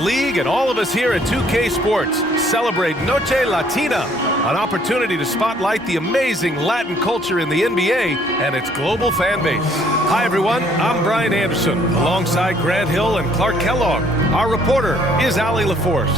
league and all of us here at 2K Sports celebrate Noche Latina, an opportunity to spotlight the amazing Latin culture in the NBA and its global fan base. Hi everyone, I'm Brian Anderson, alongside Grant Hill and Clark Kellogg. Our reporter is Allie LaForce.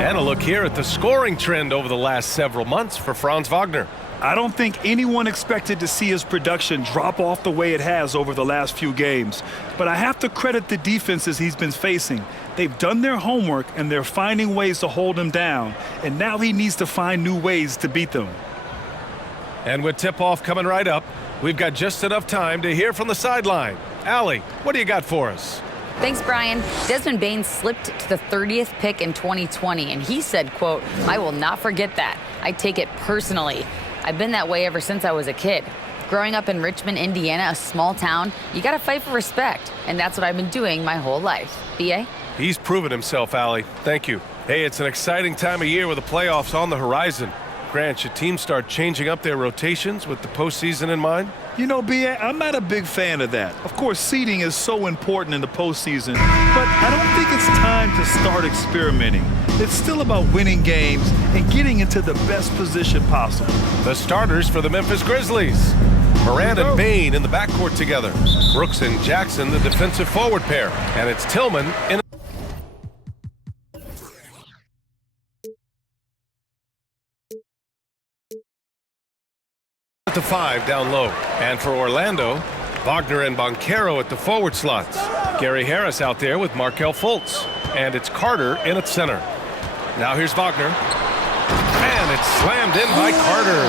And a look here at the scoring trend over the last several months for Franz Wagner. I don't think anyone expected to see his production drop off the way it has over the last few games. But I have to credit the defenses he's been facing. They've done their homework and they're finding ways to hold him down. And now he needs to find new ways to beat them. And with tip-off coming right up, we've got just enough time to hear from the sideline. Allie, what do you got for us? Thanks, Brian. Desmond Bane slipped to the 30th pick in 2020, and he said, quote, "I will not forget that. I take it personally. I've been that way ever since I was a kid. Growing up in Richmond, Indiana, a small town, you got to fight for respect, and that's what I've been doing my whole life." B.A.? He's proven himself, Allie. Thank you. Hey, it's an exciting time of year with the playoffs on the horizon. Grant, should teams start changing up their rotations with the postseason in mind? You know, B.A., I'm not a big fan of that. Of course, seeding is so important in the postseason, but I don't think it's time to start experimenting. It's still about winning games and getting into the best position possible. The starters for the Memphis Grizzlies. Morant and Bane in the backcourt together. Brooks and Jackson, the defensive forward pair. And it's Tillman in at the 5 down low. And for Orlando, Wagner and Banchero at the forward slots. Gary Harris out there with Markelle Fultz. And it's Carter in at center. Now here's Wagner. And it's slammed in by Carter.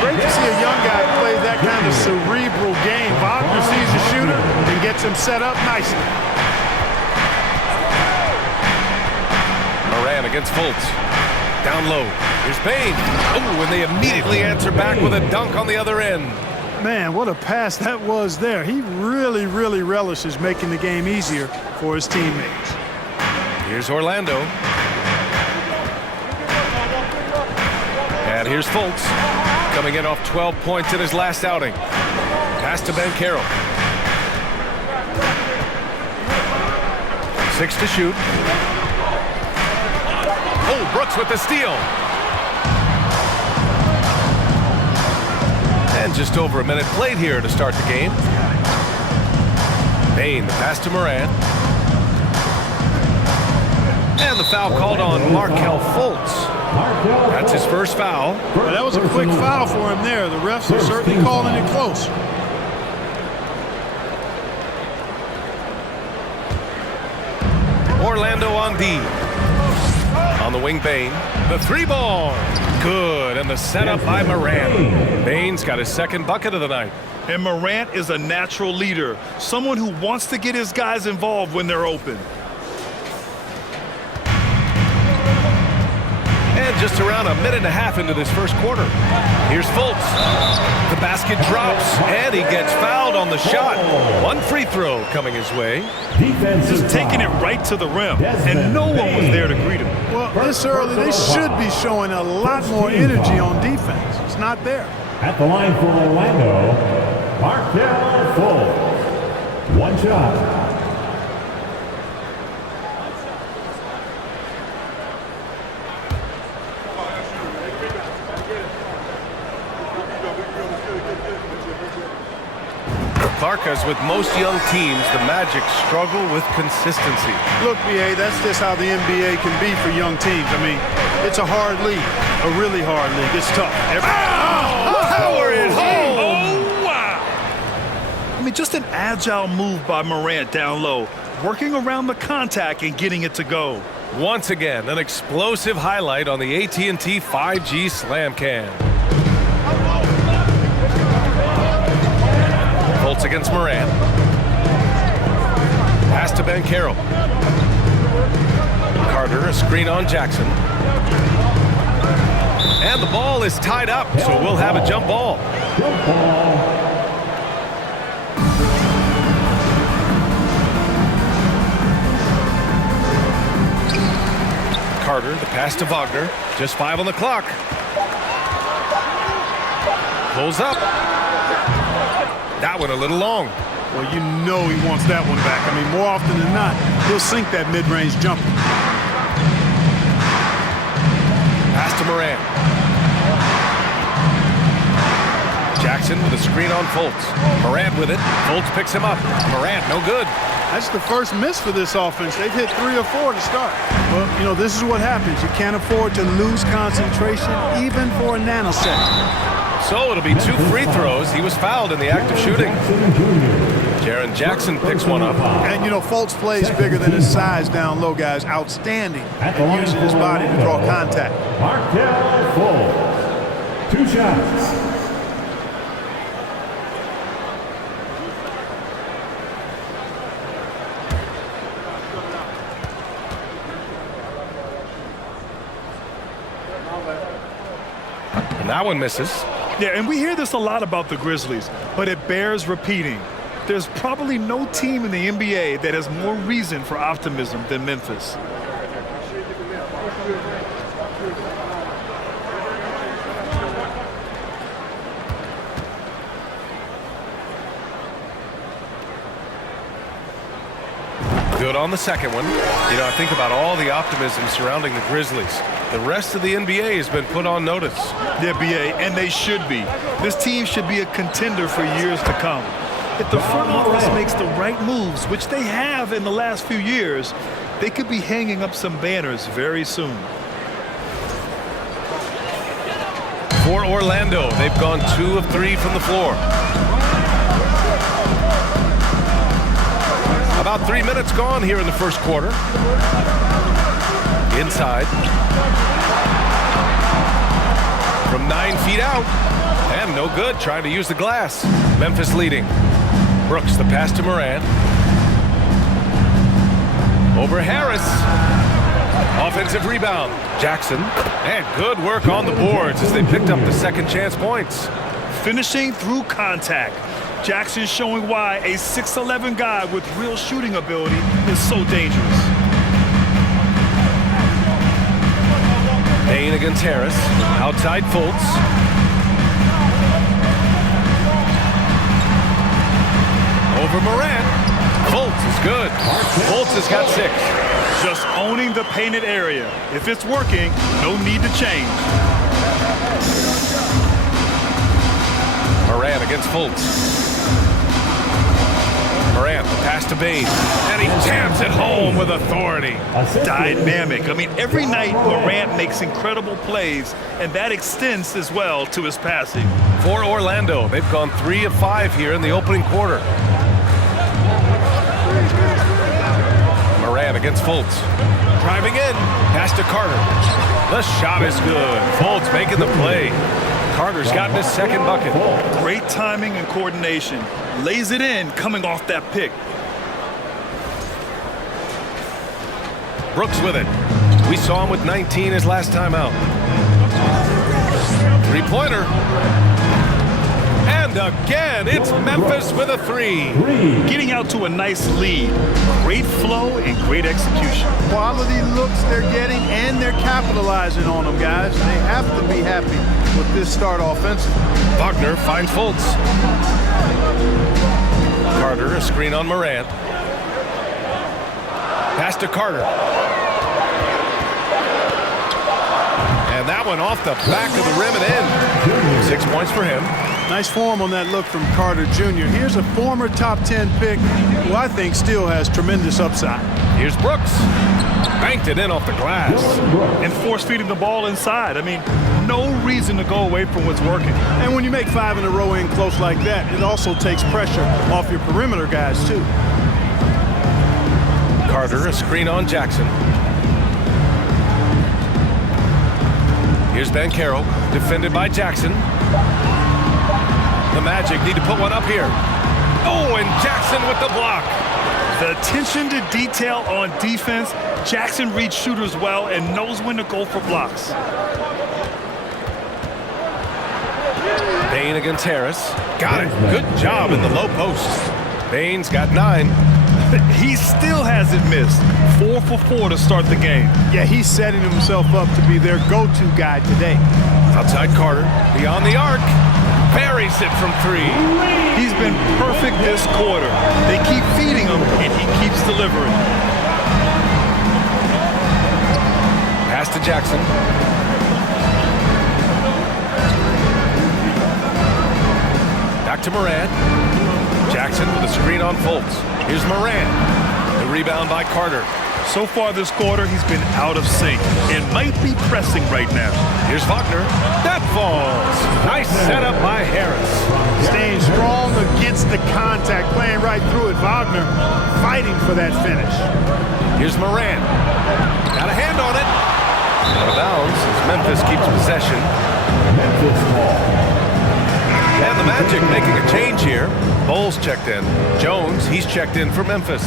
Great to see a young guy play that kind of cerebral game. Wagner sees the shooter and gets him set up nicely. Morant against Fultz. Down low. Here's Bane. Oh, and they immediately answer back with a dunk on the other end. Man, what a pass that was there. He really relishes making the game easier for his teammates. Here's Orlando. And here's Fultz, coming in off 12 points in his last outing. Pass to Banchero. 6 to shoot. Oh, Brooks with the steal. And just over a minute played here to start the game. Bane, the pass to Morant. And the foul called on Markelle Fultz. That's his first foul. Well, that was a quick foul for him there. The refs are certainly calling it close. Orlando on D. On the wing, Bane. The 3-ball. Good. And the setup by Morant. Bane's got his second bucket of the night. And Morant is a natural leader, someone who wants to get his guys involved when they're open. And just around a minute and a half into this first quarter. Here's Fultz. The basket drops, and he gets fouled on the shot. One free throw coming his way. Just taking it right to the rim, and no one was there to greet him. Well, this early, they should be showing a lot more energy on defense. It's not there. At the line for Orlando, Markelle Fultz. One shot. Clark, as with most young teams, the Magic struggle with consistency. Look, B.A., that's just how the NBA can be for young teams. I mean, it's a hard league, a really hard league. It's tough. Power at home! Oh, wow! I mean, just an agile move by Morant down low, working around the contact and getting it to go. Once again, an explosive highlight on the AT&T 5G Slam Cam. Fultz against Morant. Pass to Banchero. Carter, a screen on Jackson. And the ball is tied up, so we'll have a jump ball. Carter, the pass to Wagner. Just 5 on the clock. Pulls up. That one a little long. Well, you know he wants that one back. I mean, more often than not, he'll sink that mid-range jumper. Pass to Morant. Jackson with a screen on Fultz. Morant with it. Fultz picks him up. Morant, no good. That's the first miss for this offense. They've hit 3 or 4 to start. Well, you know, this is what happens. You can't afford to lose concentration even for a nanosecond. So it'll be 2 free throws. He was fouled in the act of shooting. Jaren Jackson picks one up. And, you know, Fultz plays bigger than his size down low, guys. Outstanding at using his body to draw contact. Markelle Fultz. 2 shots. And that one misses. Yeah, and we hear this a lot about the Grizzlies, but it bears repeating. There's probably no team in the NBA that has more reason for optimism than Memphis. Good on the second one. You know, I think about all the optimism surrounding the Grizzlies. The rest of the NBA has been put on notice. Yeah, BA, and they should be. This team should be a contender for years to come. If the front office makes the right moves, which they have in the last few years, they could be hanging up some banners very soon. For Orlando, they've gone 2 of 3 from the floor. About 3 minutes gone here in the first quarter. Inside. From 9 feet out. And no good, trying to use the glass. Memphis leading. Brooks, the pass to Morant. Over Harris. Offensive rebound. Jackson. And good work on the boards as they picked up the second chance points. Finishing through contact. Jackson showing why a 6'11" guy with real shooting ability is so dangerous. Payne against Harris. Outside Fultz. Over Morant. Fultz is good. Fultz has got 6. Just owning the painted area. If it's working, no need to change. Morant against Fultz. Morant, pass to Bane, and he jams it home with authority. Dynamic. I mean, every night Morant makes incredible plays, and that extends as well to his passing. For Orlando, they've gone 3 of 5 here in the opening quarter. Morant against Fultz. Driving in, pass to Carter. The shot is good. Fultz making the play. Carter's gotten his second bucket. Great timing and coordination. Lays it in coming off that pick. Brooks with it. We saw him with 19 his last time out. 3-pointer. And again, it's Memphis with a 3. Getting out to a nice lead. Great flow and great execution. Quality looks they're getting, and they're capitalizing on them, guys. They have to be happy with this start offensively. Wagner finds Fultz. Carter, a screen on Morant. Pass to Carter. And that one off the back of the rim and in. 6 points for him. Nice form on that look from Carter Jr. Here's a former top 10 pick who I think still has tremendous upside. Here's Brooks. Banked it in off the glass. And force feeding the ball inside. I mean, no reason to go away from what's working. And when you make 5 in a row in close like that, it also takes pressure off your perimeter guys, too. Carter, a screen on Jackson. Here's Banchero, defended by Jackson. The Magic need to put one up here. Oh, and Jackson with the block. The attention to detail on defense. Jackson reads shooters well and knows when to go for blocks. Bane against Harris. Got it. Good job in the low post. Bane's got 9. He still hasn't missed. 4 for 4 to start the game. Yeah, he's setting himself up to be their go-to guy today. Outside Carter. Beyond the arc. Very buries it from 3. He's been perfect this quarter. They keep feeding him, and he keeps delivering. Pass to Jackson. Back to Moran. Jackson with a screen on Fultz. Here's Moran. The rebound by Carter. So far this quarter, he's been out of sync and might be pressing right now. Here's Wagner. That falls. Nice setup by Harris. Staying strong against the contact, playing right through it. Wagner fighting for that finish. Here's Moran. Got a hand on it. Out of bounds as Memphis keeps possession. Memphis ball. And the Magic making a change here. Bowles checked in. Jones, he's checked in for Memphis.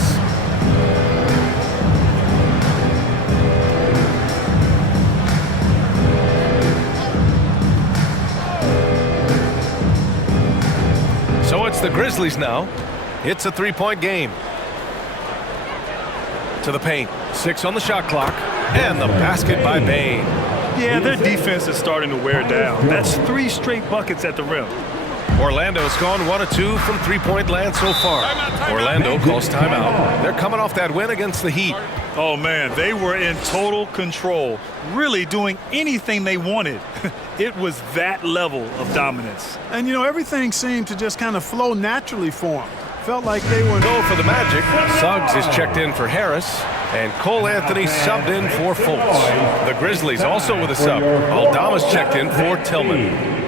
So it's the Grizzlies now. It's a 3-point game. To the paint. 6 on the shot clock. And the basket by Bane. Yeah, their defense is starting to wear down. That's 3 straight buckets at the rim. Orlando's gone 1 of 2 from 3-point land so far. Orlando calls timeout. They're coming off that win against the Heat. Oh, man, they were in total control, really doing anything they wanted. It was that level of dominance. And, you know, everything seemed to just kind of flow naturally for them. Felt like they were... Go for the Magic. Suggs is checked in for Harris. And Cole Anthony subbed in for Fultz. The Grizzlies also with a sub. Aldama's checked in for Tillman.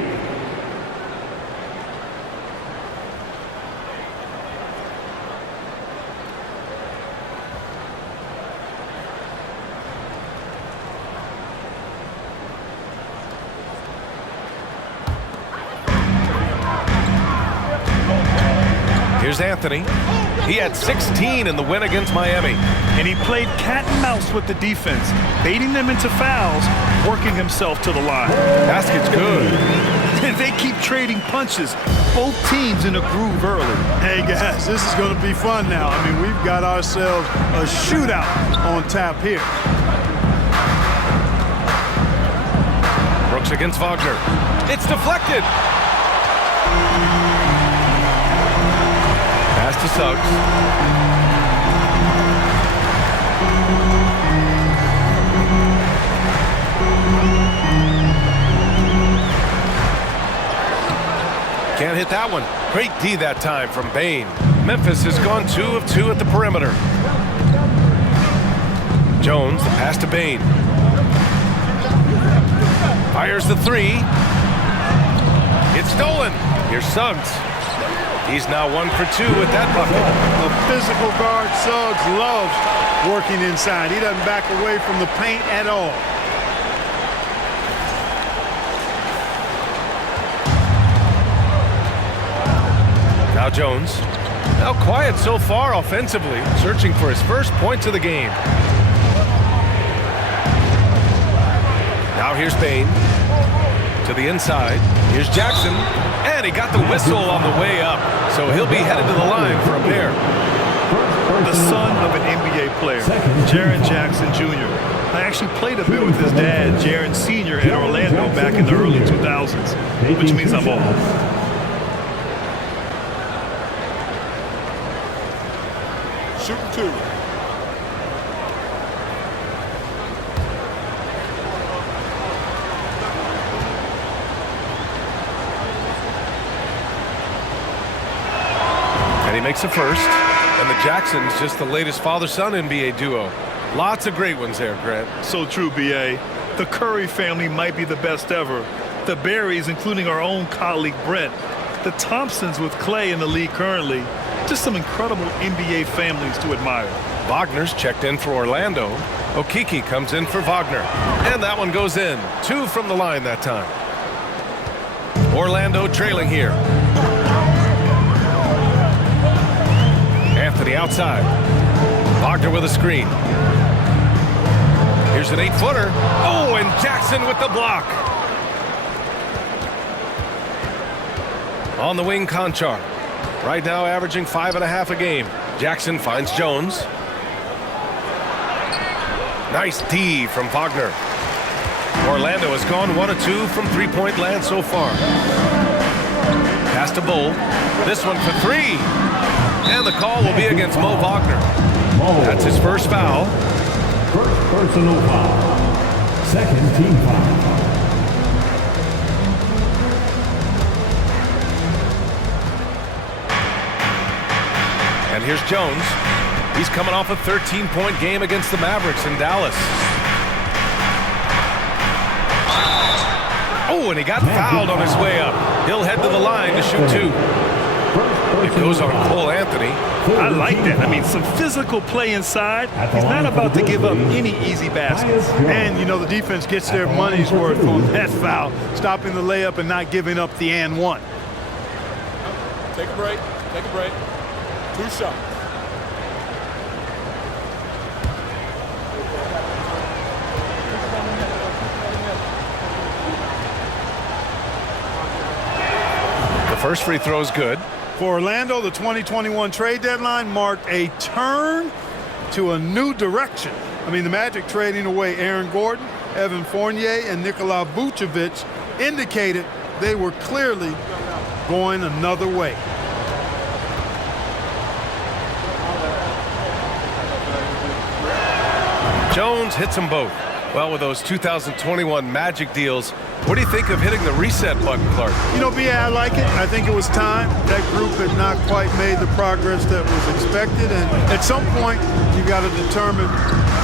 Here's Anthony. He had 16 in the win against Miami. And he played cat and mouse with the defense, baiting them into fouls, working himself to the line. Basket's good. They keep trading punches, both teams in a groove early. Hey, guys, this is going to be fun now. I mean, we've got ourselves a shootout on tap here. Brooks against Wagner. It's deflected. Pass to Suggs. Can't hit that one. Great D that time from Bane. Memphis has gone 2 of 2 at the perimeter. Jones, the pass to Bane. Fires the 3. It's stolen. Here's Suggs. He's now 1 for 2 with that bucket. The physical guard, Suggs, loves working inside. He doesn't back away from the paint at all. Now Jones. Now quiet so far offensively, searching for his first points of the game. Now here's Bane. To the inside. Here's Jackson. And he got the whistle on the way up. So he'll be headed to the line for a pair. The son of an NBA player, Jaren Jackson Jr. I actually played a bit with his dad, Jaren Sr. in Orlando back in the early 2000s, which means I'm old. Shooting 2. And he makes a first. And the Jacksons just the latest father-son NBA duo. Lots of great ones there, Grant. So true, B.A. The Curry family might be the best ever. The Berrys, including our own colleague Brent. The Thompsons with Clay in the league currently. Just some incredible NBA families to admire. Wagner's checked in for Orlando. Okeke comes in for Wagner. And that one goes in. 2 from the line that time. Orlando trailing here. Anthony outside. Wagner with a screen. Here's an 8-footer. Oh, and Jackson with the block. On the wing, Conchar. Right now averaging 5.5 a game. Jackson finds Jones. Nice D from Wagner. Orlando has gone 1 of 2 from 3-point land so far. Pass to Bull. This one for three. And the call will be against Mo Wagner. That's his first foul. First personal foul. Second team foul. And here's Jones. He's coming off a 13-point game against the Mavericks in Dallas. Oh, and he got fouled on his way up. He'll head to the line to shoot two. It goes on Cole Anthony. I like that. I mean, some physical play inside. He's not about to give up any easy baskets. And, you know, the defense gets their money's worth on that foul, stopping the layup and not giving up the and one. Take a break. Take a break. 2 shots. The first free throw is good. For Orlando, the 2021 trade deadline marked a turn to a new direction. I mean, the Magic trading away Aaron Gordon, Evan Fournier, and Nikola Vucevic indicated they were clearly going another way. Jones hits them both. Well, with those 2021 Magic deals, what do you think of hitting the reset button, Clark? You know, B.A., I like it. I think it was time. That group had not quite made the progress that was expected. And at some point, you got to determine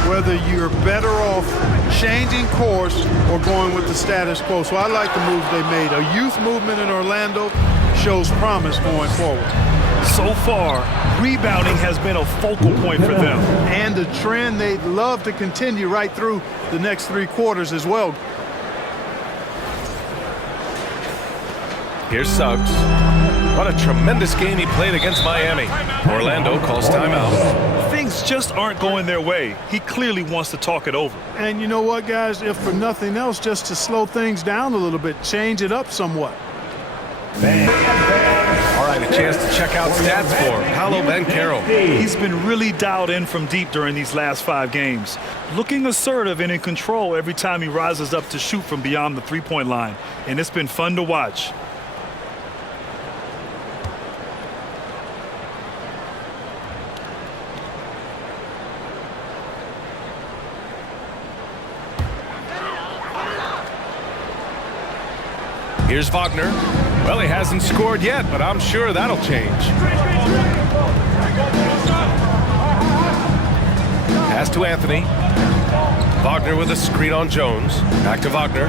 whether you're better off changing course or going with the status quo. So I like the moves they made. A youth movement in Orlando shows promise going forward. So far, rebounding has been a focal point for them. And a trend they'd love to continue right through the next 3 quarters as well. Here's Suggs. What a tremendous game he played against Miami. Orlando calls timeout. Things just aren't going their way. He clearly wants to talk it over. And you know what, guys? If for nothing else, just to slow things down a little bit, change it up somewhat. All right, a chance to check out stats for Paolo Banchero. He's been really dialed in from deep during these last 5 games. Looking assertive and in control every time he rises up to shoot from beyond the three-point line. And it's been fun to watch. Here's Wagner. Well, he hasn't scored yet, but I'm sure that'll change. Pass to Anthony. Wagner with a screen on Jones. Back to Wagner.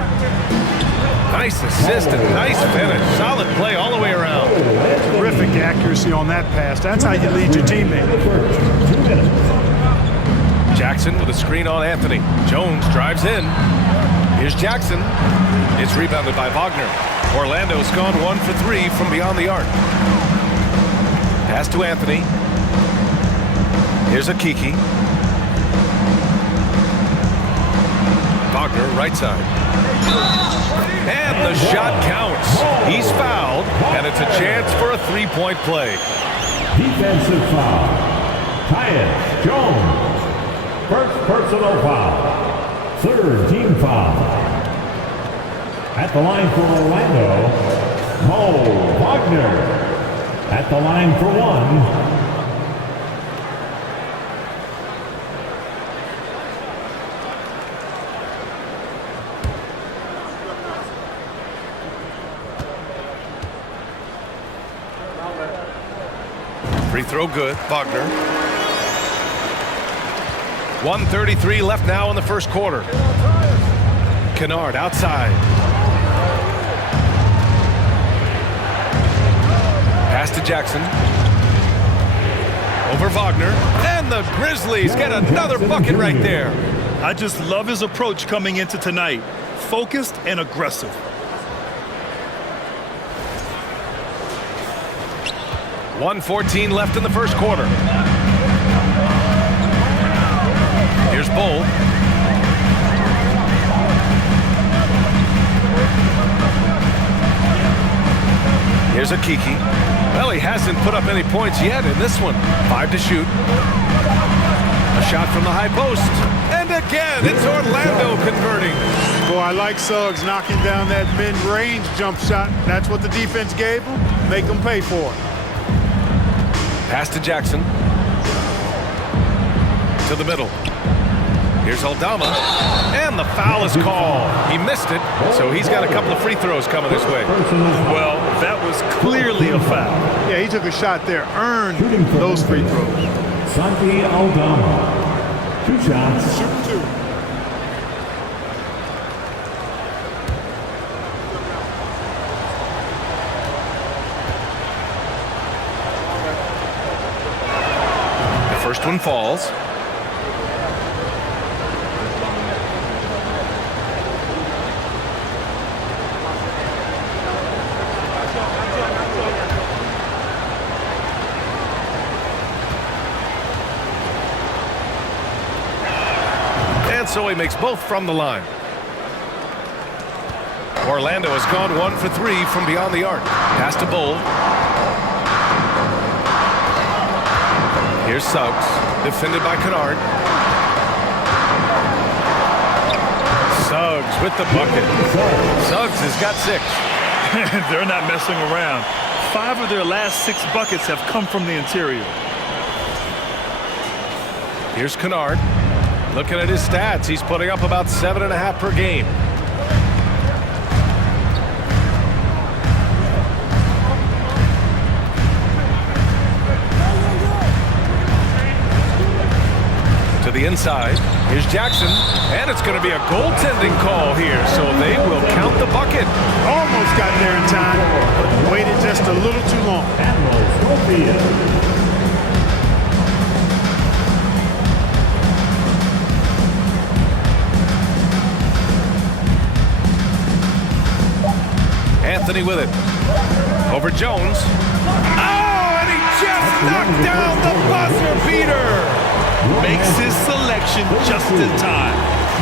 Nice assist and nice finish. Solid play all the way around. Terrific accuracy on that pass. That's how you lead your teammate. Jackson with a screen on Anthony. Jones drives in. Here's Jackson. It's rebounded by Wagner. Orlando's gone 1 for 3 from beyond the arc. Pass to Anthony. Here's Akiki. Wagner, right side. And the shot counts. He's fouled, and it's a chance for a 3-point play. Defensive foul. Tyus Jones. First personal foul. Third team foul. At the line for Orlando, Mo Wagner. At the line for 1. Free throw good, Wagner. 1:33 left now in the first quarter. Kennard outside. Pass to Jackson. Over Wagner. And the Grizzlies get another bucket right there. I just love his approach coming into tonight. Focused and aggressive. .114 left in the first quarter. Here's Bull. Here's Akiki. Well, he hasn't put up any points yet in this one. 5 to shoot. A shot from the high post. And again, it's Orlando converting. Boy, I like Suggs knocking down that mid-range jump shot. That's what the defense gave him. Make him pay for it. Pass to Jackson. To the middle. Here's Aldama. And the foul is called. He missed it, so he's got a couple of free throws coming this way. Well, that was clearly a foul. Yeah, he took a shot there. Earned those free throws. Santi Aldama. 2 shots. Shoot 2. The first one falls. So he makes both from the line. Orlando has gone 1 for 3 from beyond the arc. Pass to Bull. Here's Suggs, defended by Kennard. Suggs with the bucket. Suggs has got 6. They're not messing around. 5 of their last 6 buckets have come from the interior. Here's Kennard. Looking at his stats, he's putting up about 7.5 per game. To the inside, here's Jackson, and it's going to be a goaltending call here, so they will count the bucket. Almost got there in time, but waited just a little too long. Anthony with it. Over Jones. Oh, and he just knocked down the buzzer beater. Makes his selection just in time.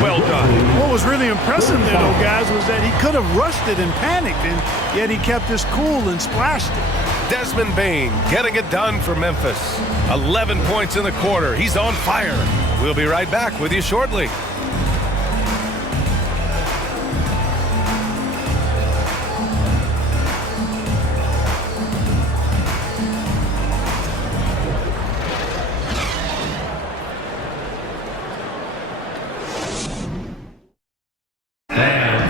Well done. What was really impressive there, though, guys, was that he could have rushed it and panicked, and yet he kept his cool and splashed it. Desmond Bane getting it done for Memphis. 11 points in the quarter. He's on fire. We'll be right back with you shortly.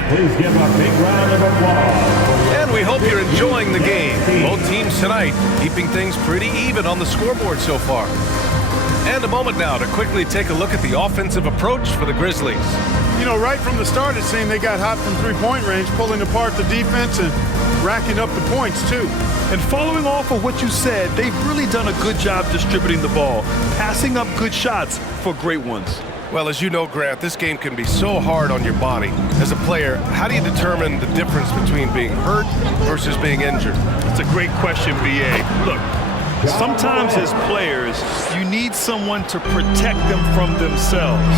Please give a big round of applause. And we hope you're enjoying the game. Both teams tonight keeping things pretty even on the scoreboard so far. And a moment now to quickly take a look at the offensive approach for the Grizzlies. You know, right from the start, it seemed they got hot from three-point range, pulling apart the defense and racking up the points, too. And following off of what you said, they've really done a good job distributing the ball, passing up good shots for great ones. Well, as you know, Grant, this game can be so hard on your body. As a player, how do you determine the difference between being hurt versus being injured? It's a great question, B.A. Look, sometimes as players, you need someone to protect them from themselves.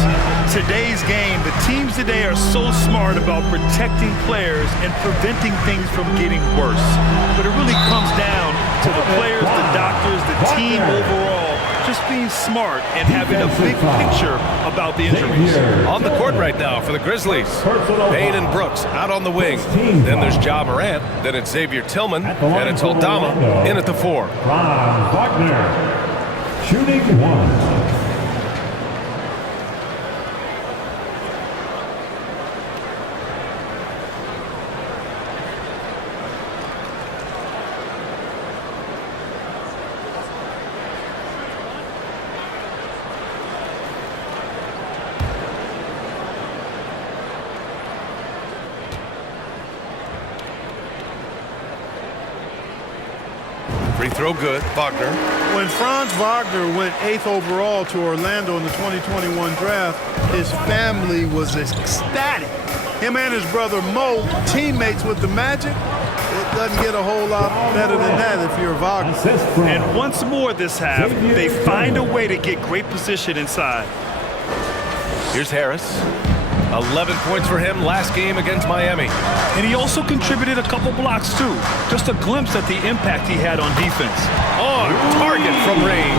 Today's game, the teams today are so smart about protecting players and preventing things from getting worse. But it really comes down to the players, the doctors, the team overall, just being smart and having a big picture about the injuries. On the court right now for the Grizzlies, Bane and Brooks out on the wing. Then there's Ja Morant, then it's Xavier Tillman, and it's Aldama in at the 4. Franz Wagner, shooting 1. Free throw good, Wagner. When Franz Wagner went 8th overall to Orlando in the 2021 draft, his family was ecstatic. Him and his brother Mo, teammates with the Magic. It doesn't get a whole lot better than that if you're Wagner. And once more this half, they find a way to get great position inside. Here's Harris. 11 points for him last game against Miami. And he also contributed a couple blocks, too. Just a glimpse at the impact he had on defense. On target from range.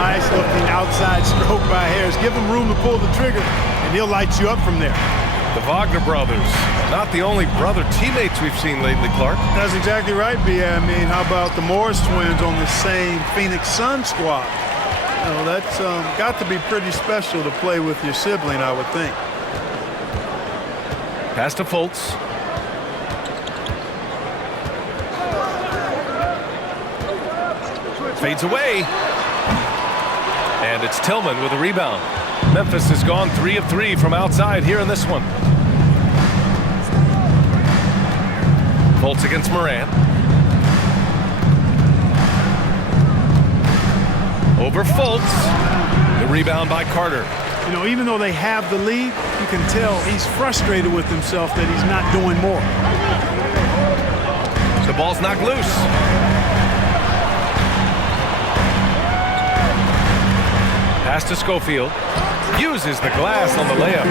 Nice looking outside stroke by Harris. Give him room to pull the trigger, and he'll light you up from there. The Wagner brothers, not the only brother teammates we've seen lately, Clark. That's exactly right, B.A. I mean, how about the Morris twins on the same Phoenix Sun squad? You know, that's got to be pretty special to play with your sibling, I would think. Pass to Fultz. Fades away. And it's Tillman with a rebound. Memphis has gone 3 of 3 from outside here in this one. Fultz against Morant. Over Fultz. The rebound by Carter. You know, even though they have the lead, you can tell he's frustrated with himself that he's not doing more. The ball's knocked loose. Pass to Schofield. Uses the glass on the layup.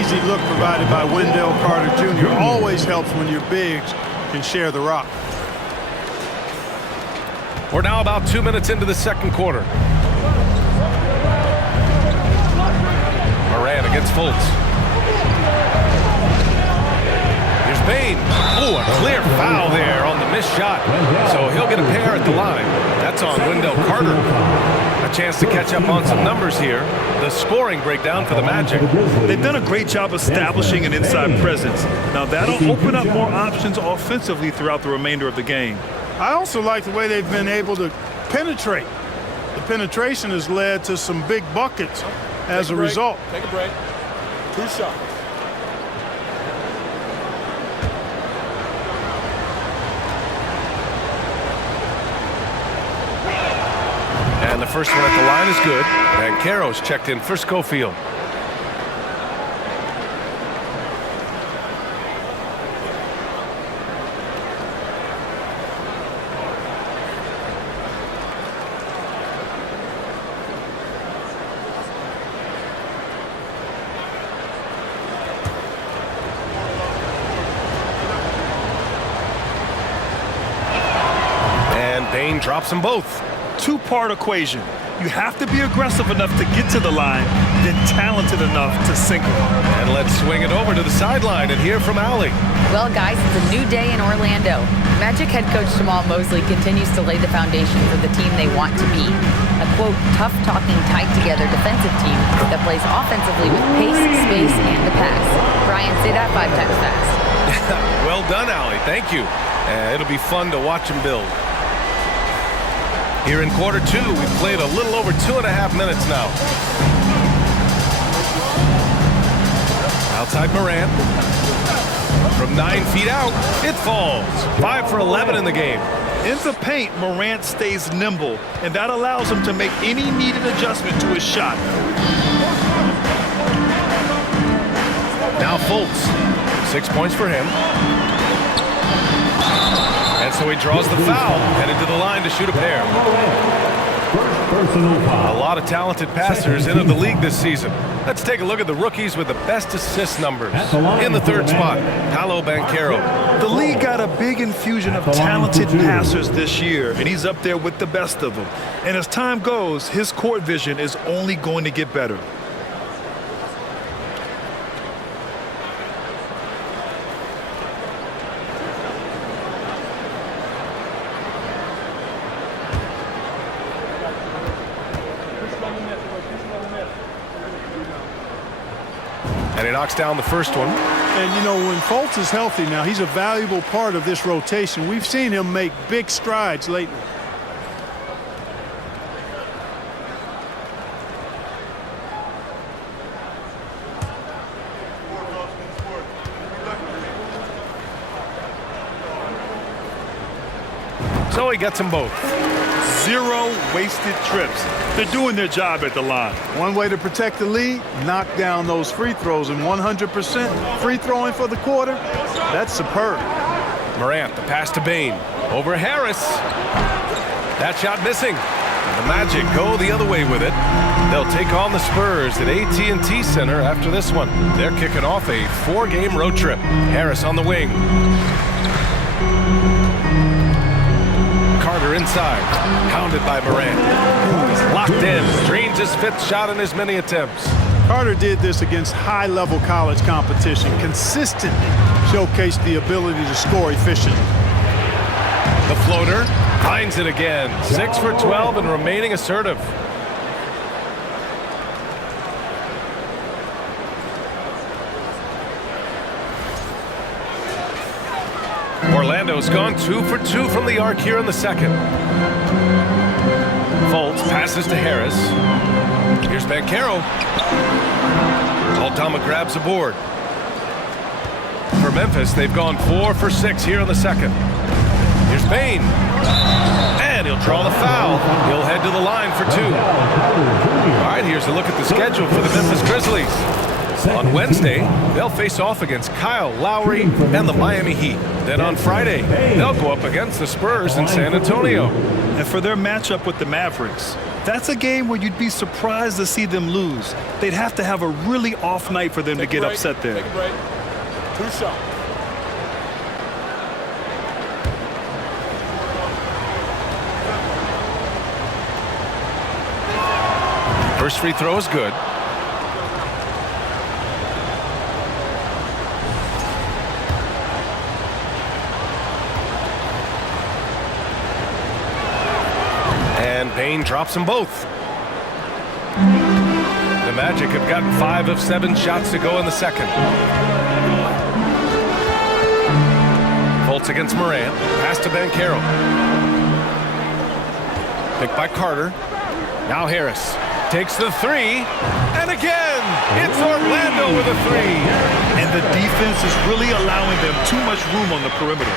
Easy look provided by Wendell Carter Jr. Always helps when your bigs can share the rock. We're now about 2 minutes into the second quarter. Morant against Fultz. Here's Bain. Oh, a clear foul there on the missed shot. So he'll get a pair at the line. That's on Wendell Carter. A chance to catch up on some numbers here. The scoring breakdown for the Magic. They've done a great job establishing an inside presence. Now that'll open up more options offensively throughout the remainder of the game. I also like the way they've been able to penetrate. The penetration has led to some big buckets as a result. Take a break. 2 shots. And the first one at the line is good. And Caro's checked in for Schofield. And Bain drops them both. Two-part equation. You have to be aggressive enough to get to the line, then talented enough to sink it. And let's swing it over to the sideline and hear from Allie. Well, guys, it's a new day in Orlando. Magic head coach Jamal Mosley continues to lay the foundation for the team they want to be. A, quote, tough-talking, tied-together defensive team that plays offensively with pace, space, and the pass. Brian, say that 5 times fast. Well done, Allie. Thank you. It'll be fun to watch him build. Here in quarter 2, we've played a little over 2.5 minutes now. Outside Morant. From 9 feet out, it falls. 5 for 11 in the game. In the paint, Morant stays nimble, and that allows him to make any needed adjustment to his shot. Now Fultz. 6 points for him. And so he draws the foul, headed to the line to shoot a pair. A lot of talented passers into the league this season. Let's take a look at the rookies with the best assist numbers. In the third spot, Paolo Banchero. The league got a big infusion of talented passers this year, and he's up there with the best of them. And as time goes, his court vision is only going to get better. And he knocks down the first one. And, you know, when Fultz is healthy now, he's a valuable part of this rotation. We've seen him make big strides lately. So he gets them both. 0 wasted trips. They're doing their job at the line. One way to protect the lead, knock down those free throws, and 100% free throwing for the quarter, that's superb. Morant, the pass to Bain. Over Harris. That shot missing. The Magic go the other way with it. They'll take on the Spurs at AT&T Center after this one. They're kicking off a 4-game road trip. Harris on the wing. Carter inside, pounded by Morant. Locked in, drains his 5th shot in as many attempts. Carter did this against high-level college competition, consistently showcased the ability to score efficiently. The floater finds it again. 6 for 12 and remaining assertive. Orlando's gone 2 for 2 from the arc here in the second. Fultz passes to Harris. Here's Banchero. Aldama grabs a board. For Memphis, they've gone 4 for 6 here in the second. Here's Bain. And he'll draw the foul. He'll head to the line for 2. All right, here's a look at the schedule for the Memphis Grizzlies. On Wednesday, they'll face off against Kyle Lowry and the Miami Heat. Then on Friday, they'll go up against the Spurs in San Antonio. And for their matchup with the Mavericks, that's a game where you'd be surprised to see them lose. They'd have to have a really off night for them to get upset there. Take a break. 2 shots. First free throw is good. And Bain drops them both. The Magic have gotten 5 of 7 shots to go in the second. Fultz against Morant. Pass to Banchero. Picked by Carter. Now Harris takes the 3. And again, it's Orlando with a 3. And the defense is really allowing them too much room on the perimeter.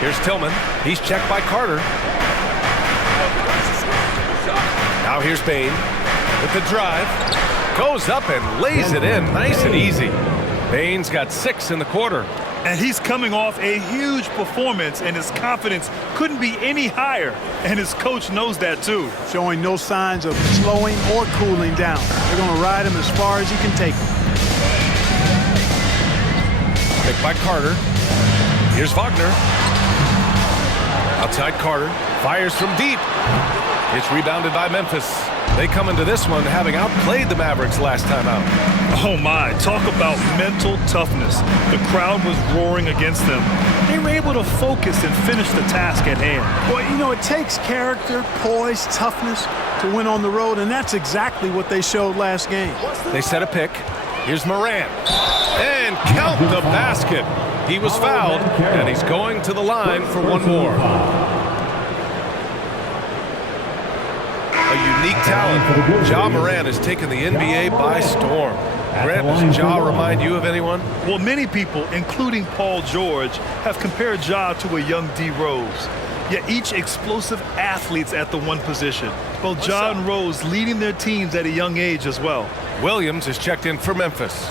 Here's Tillman. He's checked by Carter. Now here's Bain with the drive. Goes up and lays it in nice and easy. Bain's got 6 in the quarter. And he's coming off a huge performance, and his confidence couldn't be any higher. And his coach knows that too. Showing no signs of slowing or cooling down. They're going to ride him as far as he can take him. Picked by Carter. Here's Wagner. Outside Carter. Fires from deep. It's rebounded by Memphis. They come into this one having outplayed the Mavericks last time out. Oh my, talk about mental toughness. The crowd was roaring against them. They were able to focus and finish the task at hand. Well, you know, it takes character, poise, toughness to win on the road, and that's exactly what they showed last game. They set a pick. Here's Morant. And count the basket. He was fouled, and he's going to the line for one more. A unique talent. Ja Morant has taken the NBA by storm. Grant, does Ja remind you of anyone? Well, many people, including Paul George, have compared Ja to a young D. Rose. Yet each explosive athletes at the one position. Both Ja and Rose leading their teams at a young age as well. Williams is checked in for Memphis.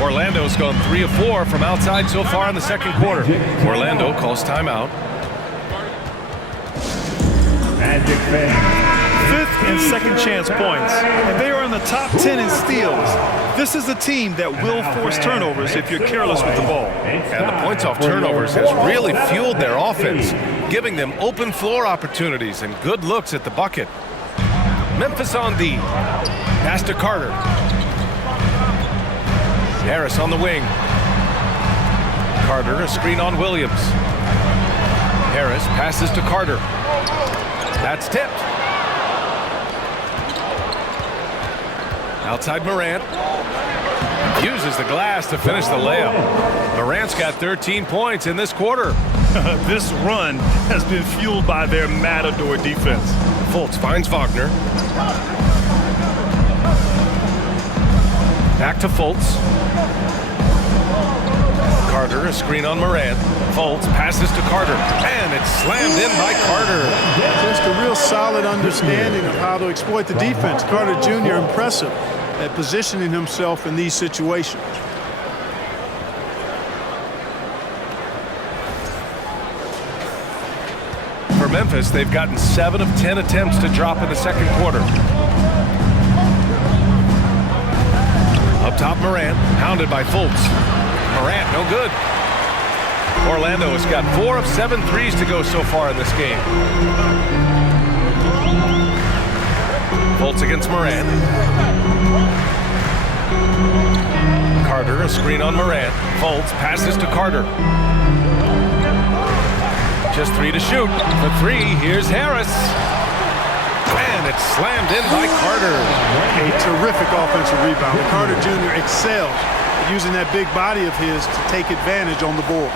Orlando's gone 3 of 4 from outside so far in the second quarter. Orlando calls timeout. Magic fans. 5th and second chance points. And they are in the top 10 in steals. This is a team that will force turnovers if you're careless with the ball. And the points off turnovers has really fueled their offense, giving them open floor opportunities and good looks at the bucket. Memphis on D. Pass to Carter. Harris on the wing. Carter, a screen on Williams. Harris passes to Carter. That's tipped. Outside Morant. Uses the glass to finish the layup. Morant's got 13 points in this quarter. This run has been fueled by their matador defense. Fultz finds Wagner. Back to Fultz. Carter, a screen on Morant. Fultz passes to Carter, and it's slammed in by Carter. Just a real solid understanding of how to exploit the defense. Carter Jr. impressive at positioning himself in these situations. For Memphis, they've gotten 7 of 10 attempts to drop in the second quarter. Up top, Morant, hounded by Fultz. Morant, no good. Orlando has got 4 of 7 threes to go so far in this game. Fultz against Morant. Carter, a screen on Morant. Fultz passes to Carter. Just 3 to shoot. For 3, here's Harris. And it's slammed in by Carter. A terrific offensive rebound. Carter Jr. excels at using that big body of his to take advantage on the boards.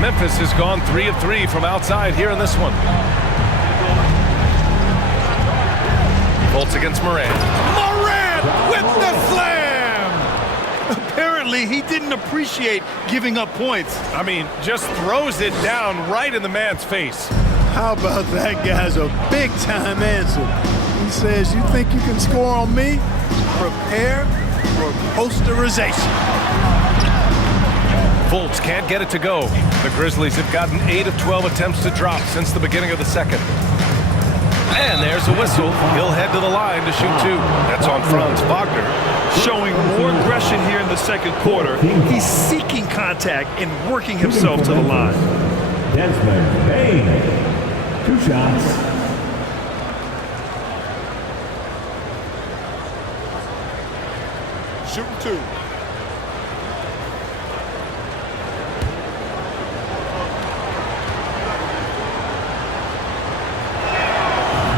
Memphis has gone 3 of 3 from outside here in this one. Fultz against Morant. Morant with the slam! Apparently, he didn't appreciate giving up points. I mean, just throws it down right in the man's face. How about that guy's a big-time answer? He says, you think you can score on me? Prepare for posterization. Fultz can't get it to go. The Grizzlies have gotten 8 of 12 attempts to drop since the beginning of the second. And there's a whistle. He'll head to the line to shoot 2. That's on Franz Wagner. Showing more aggression here in the second quarter. He's seeking contact and working himself to the line. Desmond Bain. 2 shots. Shooting 2.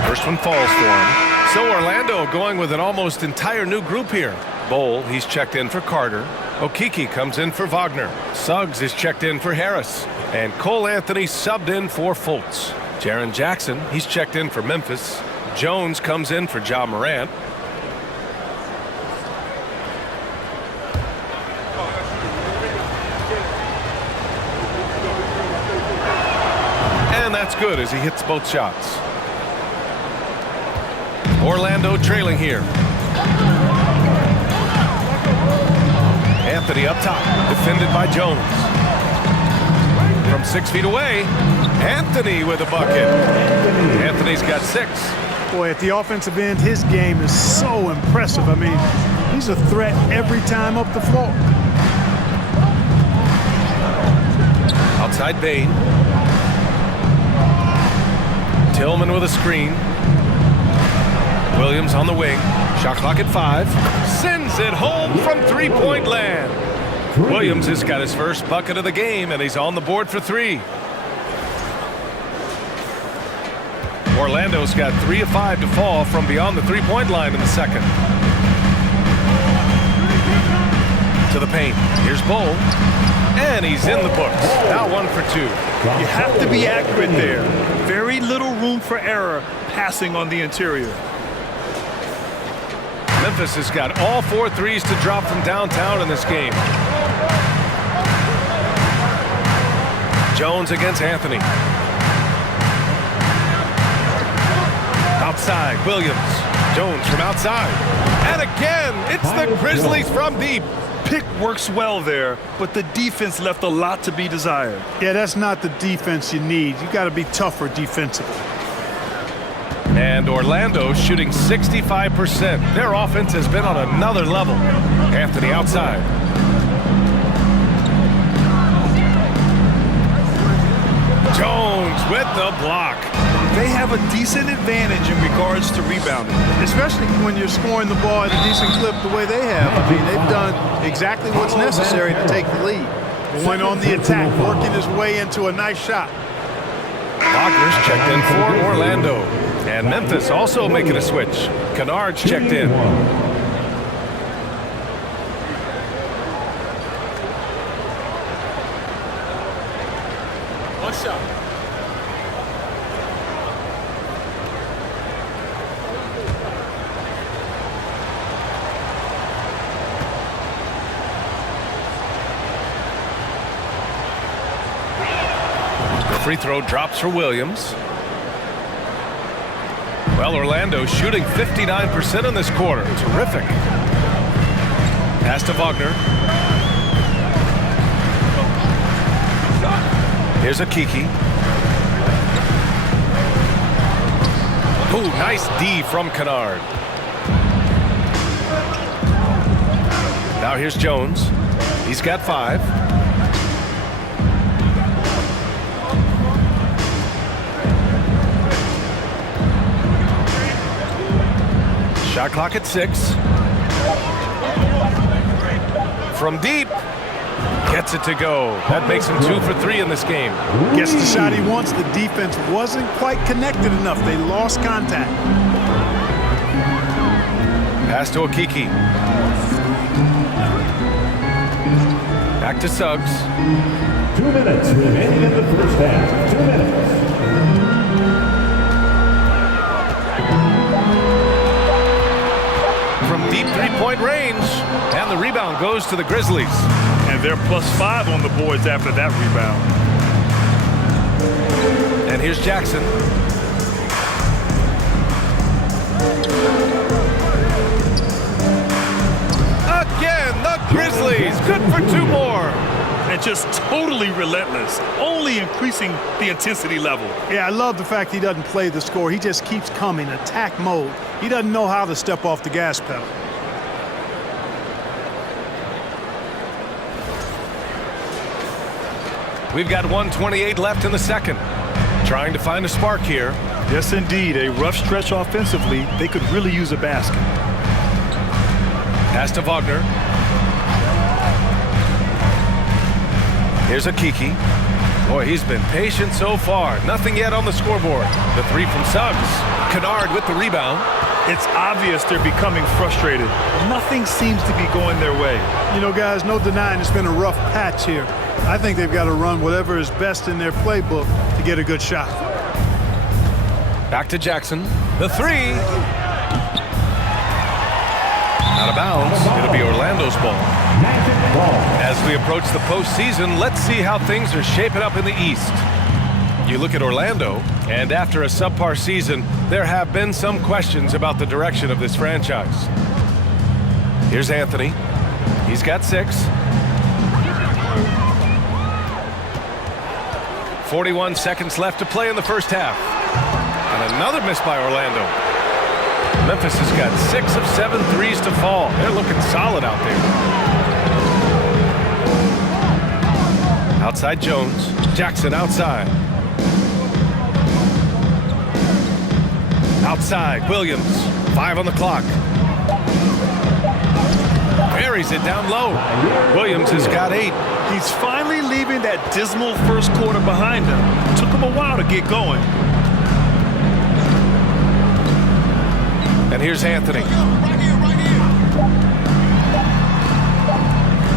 First one falls for him. So Orlando going with an almost entire new group here. Bowl, he's checked in for Carter. Okeke comes in for Wagner. Suggs is checked in for Harris. And Cole Anthony subbed in for Fultz. Jaren Jackson, he's checked in for Memphis. Jones comes in for Ja Morant. And that's good as he hits both shots. Orlando trailing here. Anthony up top, defended by Jones. From 6 feet away, Anthony with a bucket. Anthony's got 6. Boy, at the offensive end, his game is so impressive. I mean, he's a threat every time up the floor. Outside Bain. Tillman with a screen. Williams on the wing. Shot clock at 5. Sends it home from 3-point land. Williams has got his first bucket of the game, and he's on the board for 3. Orlando's got 3 of 5 to fall from beyond the 3-point line in the second. To the paint. Here's Bowl. And he's in the books. Now 1 for 2. You have to be accurate there. Very little room for error passing on the interior. Memphis has got all 4 threes to drop from downtown in this game. Jones against Anthony. Outside, Williams. Jones from outside. And again, it's the Grizzlies from deep. Pick works well there, but the defense left a lot to be desired. Yeah, that's not the defense you need. You got to be tougher defensively. And Orlando shooting 65%. Their offense has been on another level. Anthony outside. Jones with the block. They have a decent advantage in regards to rebounding. Especially when you're scoring the ball at a decent clip the way they have. I mean, they've done exactly what's necessary to take the lead. Going on the attack, working his way into a nice shot. Wagner's checked in for Orlando. And Memphis also making a switch. Kennard's checked in. One shot. The free throw drops for Williams. Well, Orlando shooting 59% in this quarter. Terrific. Pass to Wagner. Here's Okeke. Ooh, nice D from Kennard. Now here's Jones. He's got 5. Shot clock at 6. From deep. Gets it to go. That makes him 2 for 3 in this game. Gets the shot he wants. The defense wasn't quite connected enough. They lost contact. Pass to Okiki. Back to Suggs. 2 minutes remaining in the first half. 2 minutes. From deep three-point range. And the rebound goes to the Grizzlies. And they're +5 on the boards after that rebound. And here's Jackson. Again, the Grizzlies. Good for 2 more. And just totally relentless, only increasing the intensity level. Yeah, I love the fact he doesn't play the score. He just keeps coming, attack mode. He doesn't know how to step off the gas pedal. We've got 1:28 left in the second. Trying to find a spark here. Yes, indeed. A rough stretch offensively. They could really use a basket. Pass to Wagner. Here's Okiki. Boy, he's been patient so far. Nothing yet on the scoreboard. The 3 from Suggs. Kennard with the rebound. It's obvious they're becoming frustrated. Nothing seems to be going their way. You know, guys, no denying it's been a rough patch here. I think they've got to run whatever is best in their playbook to get a good shot. Back to Jackson. The 3. Out of bounds. It'll be Orlando's ball. As we approach the postseason, let's see how things are shaping up in the East. You look at Orlando, and after a subpar season, there have been some questions about the direction of this franchise. Here's Anthony. He's got 6. 41 seconds left to play in the first half. And another miss by Orlando. Memphis has got 6 of 7 threes to fall. They're looking solid out there. Outside Jones. Jackson outside. Outside Williams. 5 on the clock. Buries it down low. Williams has got 8. He's finally leaving that dismal first quarter behind him. It took him a while to get going. And here's Anthony.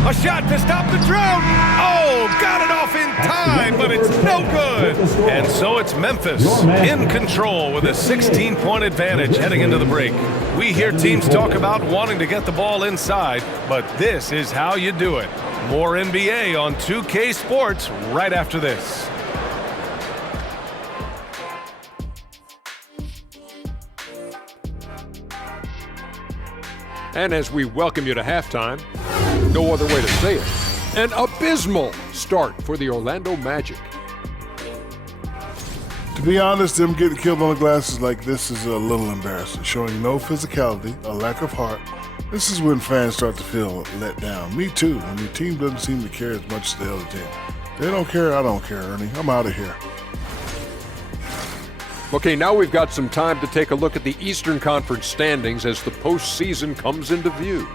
A shot to stop the drought. Oh, got it off in time, but it's no good. And so it's Memphis in control with a 16-point advantage heading into the break. We hear teams talk about wanting to get the ball inside, but this is how you do it. More NBA on 2K Sports right after this. And as we welcome you to halftime, no other way to say it, an abysmal start for the Orlando Magic. To be honest, them getting killed on the glass is like this is a little embarrassing, showing no physicality, a lack of heart. This is when fans start to feel let down. Me too, when your team doesn't seem to care as much as the other team. They don't care, I don't care, Ernie. I'm out of here. Okay, now we've got some time to take a look at the Eastern Conference standings as the postseason comes into view.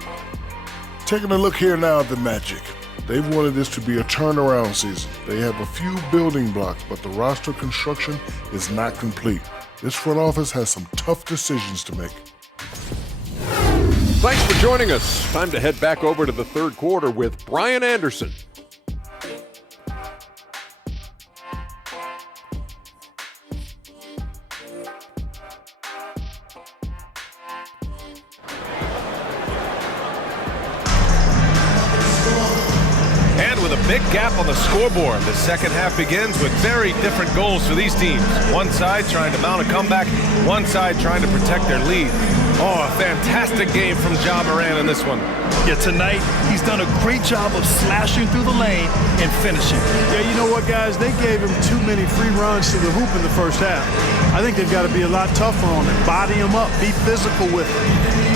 Taking a look here now at the Magic. They've wanted this to be a turnaround season. They have a few building blocks, but the roster construction is not complete. This front office has some tough decisions to make. Thanks for joining us. Time to head back over to the third quarter with Brian Anderson. Big gap on the scoreboard. The second half begins with very different goals for these teams. One side trying to mount a comeback, one side trying to protect their lead. Oh, a fantastic game from Ja Morant in this one. Yeah, tonight he's done a great job of slashing through the lane and finishing. Yeah, you know what, guys? They gave him too many free runs to the hoop in the first half. I think they've got to be a lot tougher on him. Body him up. Be physical with him.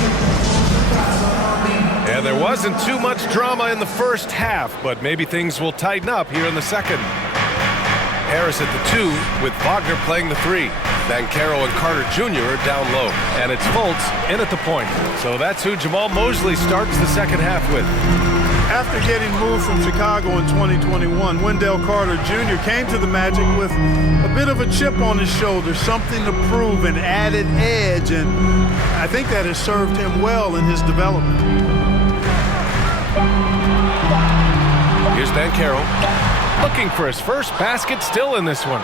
And there wasn't too much drama in the first half, but maybe things will tighten up here in the second. Harris at the 2 with Wagner playing the 3. Banchero and Carter Jr. are down low, and it's Fultz in at the point. So that's who Jamal Mosley starts the second half with. After getting moved from Chicago in 2021, Wendell Carter Jr. came to the Magic with a bit of a chip on his shoulder, something to prove, an added edge, and I think that has served him well in his development. Here's Banchero, looking for his first basket, still in this one.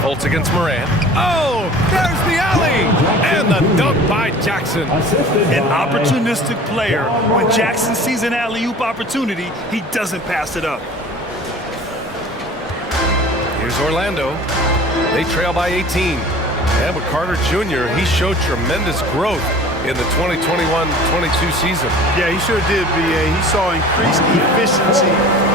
Fultz against Morant. Oh, there's the alley! And the dunk by Jackson. An opportunistic player. When Jackson sees an alley-oop opportunity, he doesn't pass it up. Here's Orlando. They trail by 18. And with Carter Jr., he showed tremendous growth in the 2021-22 season. Yeah, he sure did, B.A. He saw increased efficiency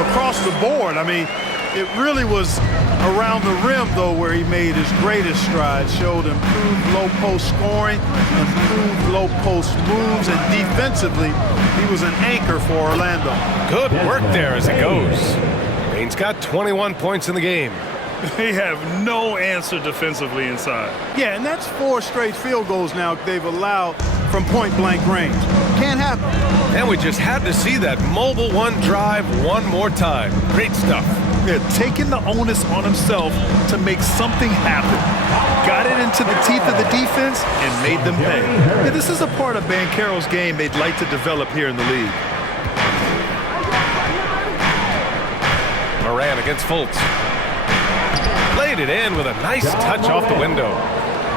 across the board. I mean, it really was around the rim, though, where he made his greatest strides, showed improved low-post scoring, improved low-post moves, and defensively, he was an anchor for Orlando. Good work there as it goes. Bane's got 21 points in the game. They have no answer defensively inside. Yeah, and that's 4 straight field goals now they've allowed from point-blank range. Can't happen. And we just had to see that mobile one drive one more time. Great stuff. Yeah, taking the onus on himself to make something happen. Got it into the teeth of the defense and made them pay. Yeah, this is a part of Banchero's game they'd like to develop here in the league. Morant against Fultz. Played it in with a nice touch off the window.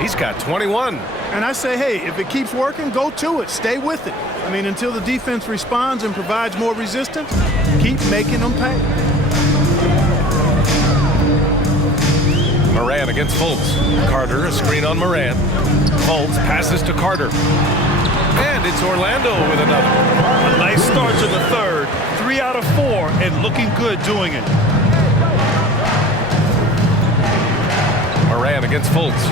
He's got 21. And I say, hey, if it keeps working, go to it. Stay with it. I mean, until the defense responds and provides more resistance, keep making them pay. Morant against Fultz. Carter, a screen on Morant. Fultz passes to Carter. And it's Orlando with another. A nice start to the third. 3 out of 4 and looking good doing it. Morant against Fultz.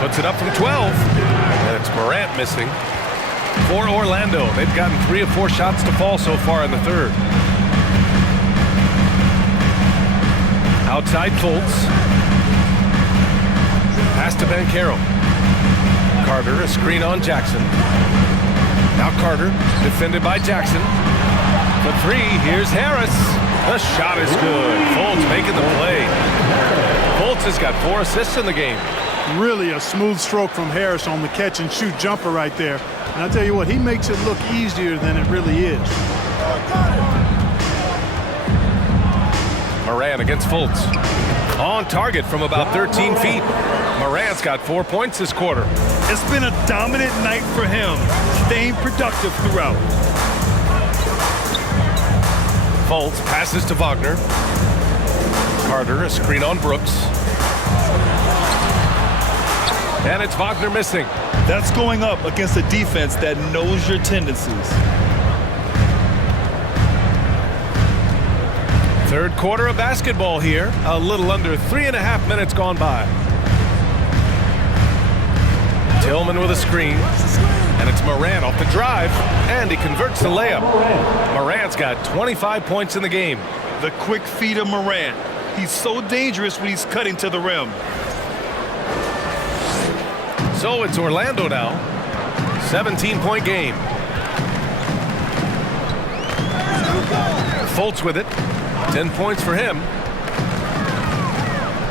Puts it up from 12. And it's Morant missing. For Orlando, they've gotten 3 of 4 shots to fall so far in the third. Outside Fultz. Pass to Banchero. Carter, a screen on Jackson. Now Carter, defended by Jackson. For 3, here's Harris. The shot is good. Fultz making the play. Fultz has got 4 assists in the game. Really a smooth stroke from Harris on the catch-and-shoot jumper right there. And I tell you what, he makes it look easier than it really is. Morant against Fultz. On target from about 13 feet. Morant's got 4 points this quarter. It's been a dominant night for him, staying productive throughout. Fultz passes to Wagner. Carter, a screen on Brooks. And it's Wagner missing. That's going up against a defense that knows your tendencies. Third quarter of basketball here. A little under 3.5 minutes gone by. Tillman with a screen. And it's Morant off the drive. And he converts the layup. Morant's got 25 points in the game. The quick feet of Morant. He's so dangerous when he's cutting to the rim. So it's Orlando now. 17-point game. Fultz with it. 10 points for him.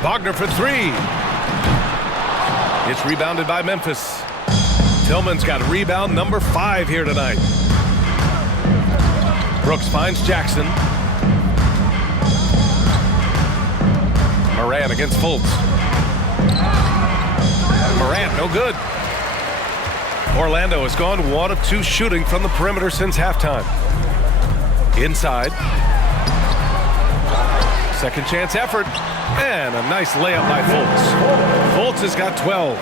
Wagner for 3. It's rebounded by Memphis. Tillman's got rebound number 5 here tonight. Brooks finds Jackson. Morant against Fultz. Morant, no good. Orlando has gone 1 of 2 shooting from the perimeter since halftime. Inside. Second chance effort. And a nice layup by Fultz. Fultz has got 12.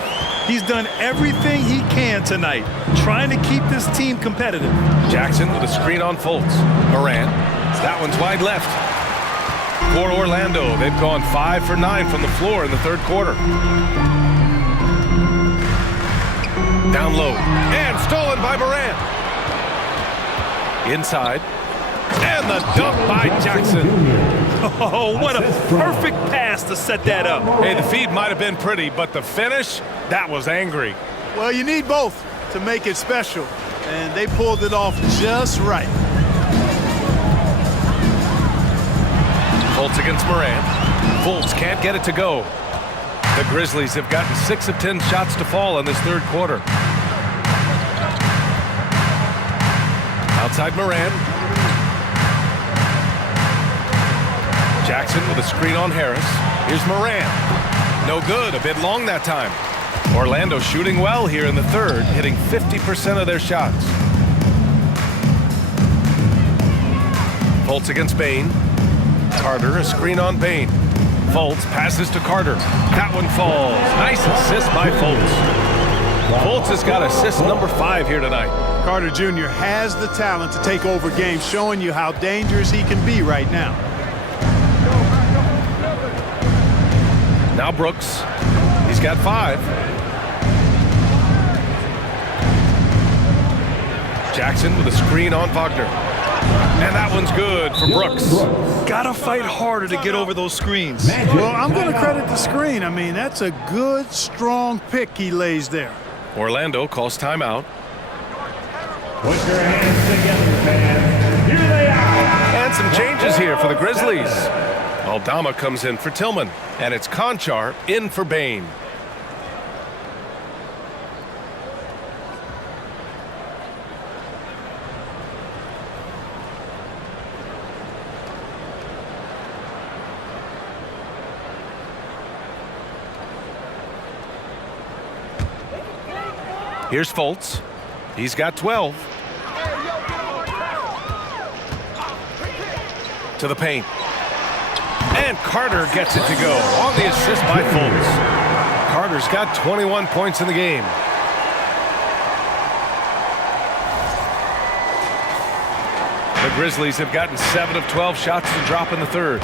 He's done everything he can tonight, trying to keep this team competitive. Jackson with a screen on Fultz. Morant. That one's wide left. For Orlando, they've gone 5 for 9 from the floor in the third quarter. Down low. And stolen by Morant. Inside. And the dunk by Jackson. Oh, what a perfect pass to set that up. Hey, the feed might have been pretty, but the finish, that was angry. Well, you need both to make it special, and they pulled it off just right. Fultz against Morant. Fultz can't get it to go. The Grizzlies have gotten 6 of 10 shots to fall in this third quarter. Outside Morant. Jackson with a screen on Harris. Here's Morant. No good, a bit long that time. Orlando shooting well here in the third, hitting 50% of their shots. Fultz against Bain. Carter, a screen on Bain. Fultz passes to Carter. That one falls. Nice assist by Fultz. Fultz has got assist number 5 here tonight. Carter Jr. has the talent to take over games, showing you how dangerous he can be right now. Now Brooks. He's got 5. Jackson with a screen on Wagner. And that one's good for Brooks. Gotta fight harder to get over those screens. Well, I'm going to credit the screen. I mean, that's a good, strong pick he lays there. Orlando calls timeout. Put your hands together, fans. Here they are. And some changes here for the Grizzlies. Aldama comes in for Tillman. And it's Conchar in for Bain. Here's Fultz. He's got 12. To the paint. And Carter gets it to go on the assist by Fultz. Carter's got 21 points in the game. The Grizzlies have gotten 7 of 12 shots to drop in the third.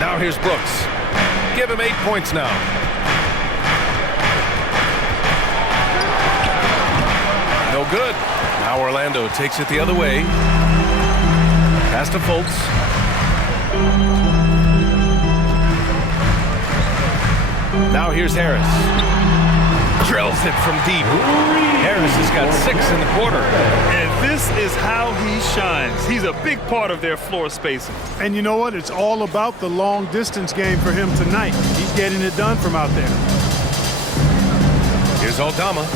Now here's Brooks. Give him 8 points now. No good. Now Orlando takes it the other way. Pass to Fultz. Now here's Harris. Drills it from deep. Harris has got 6 in the quarter. And this is how he shines. He's a big part of their floor spacing. And you know what? It's all about the long distance game for him tonight. He's getting it done from out there. Here's Aldama.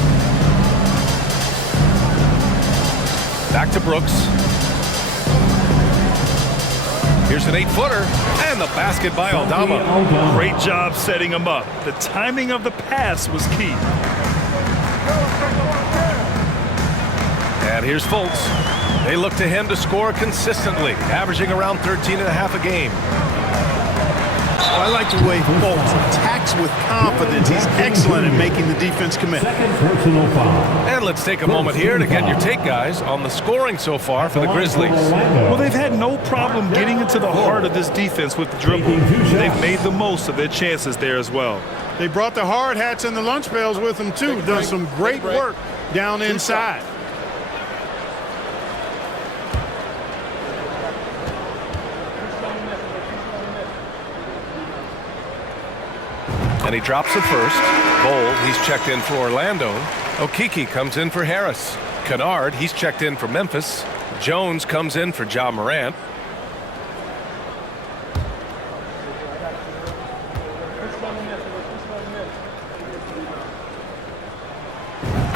Back to Brooks. Here's an 8-footer. And the basket by Aldama. Great job setting him up. The timing of the pass was key. And here's Fultz. They look to him to score consistently, averaging around 13.5 a game. I like the way Fultz attacks with confidence. He's excellent at making the defense commit. Second personal foul. And let's take a moment here to get your take, guys, on the scoring so far for the Grizzlies. Well, they've had no problem getting into the heart of this defense with the dribble. They've made the most of their chances there as well. They brought the hard hats and the lunch pails with them, too. Done some great work down inside. And he drops it first. Bold, he's checked in for Orlando. Okeke comes in for Harris. Kennard, he's checked in for Memphis. Jones comes in for Ja Morant.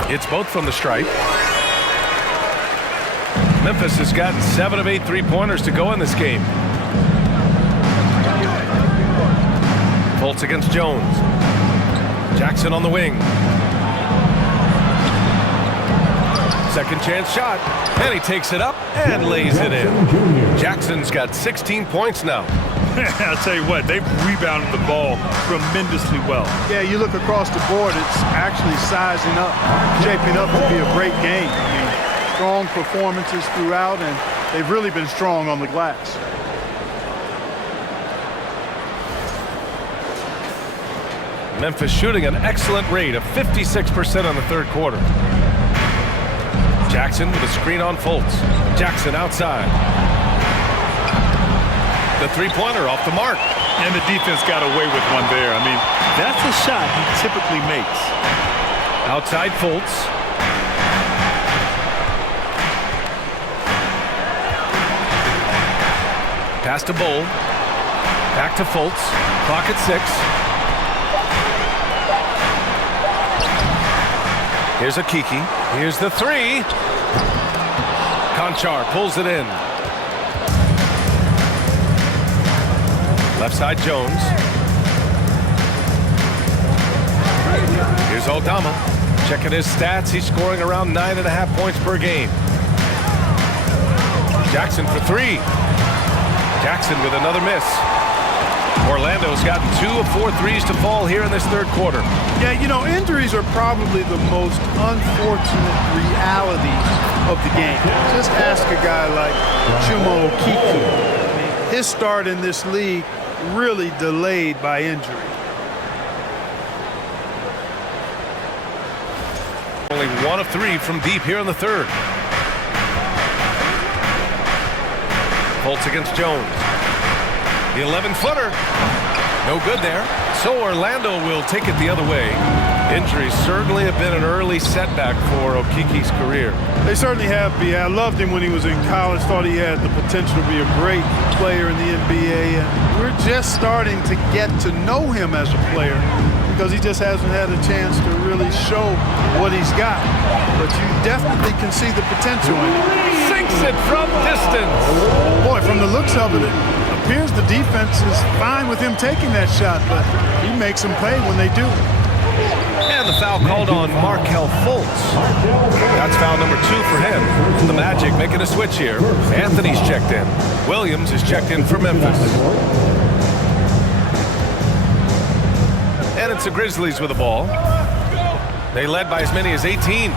It's both from the stripe. Memphis has gotten 7 of 8 3-pointers to go in this game. Fultz against Jones. Jackson on the wing. Second chance shot. And he takes it up and lays it in. Jackson's got 16 points now. I'll tell you what, they've rebounded the ball tremendously well. Yeah, you look across the board, it's actually sizing up, shaping up to be a great game. I mean, strong performances throughout, and they've really been strong on the glass. Memphis shooting an excellent rate of 56% on the third quarter. Jackson with a screen on Fultz. Jackson outside. The three-pointer off the mark. And the defense got away with one there. I mean, that's a shot he typically makes. Outside Fultz. Pass to Bull. Back to Fultz. Clock at 6. Here's a Kiki. Here's the three. Conchar pulls it in. Left side Jones. Here's Aldama. Checking his stats. He's scoring around 9.5 points per game. Jackson for three. Jackson with another miss. Orlando's gotten 2 of 4 threes to fall here in this third quarter. Yeah, you know, injuries are probably the most unfortunate reality of the game. Just ask a guy like Chuma Okeke. His start in this league really delayed by injury. Only 1 of 3 from deep here in the third. Fultz against Jones. The 11-footer. No good there. So Orlando will take it the other way. Injuries certainly have been an early setback for Okeke's career. They certainly have, B. I loved him when he was in college. Thought he had the potential to be a great player in the NBA. And we're just starting to get to know him as a player because he just hasn't had a chance to really show what he's got. But you definitely can see the potential in him. Sinks it from distance. Boy, from the looks of it, it appears the defense is fine with him taking that shot, but he makes them pay when they do. And the foul called on Markelle Fultz. That's foul number 2 for him. The Magic making a switch here. Anthony's checked in. Williams is checked in for Memphis. And it's the Grizzlies with the ball. They led by as many as 18.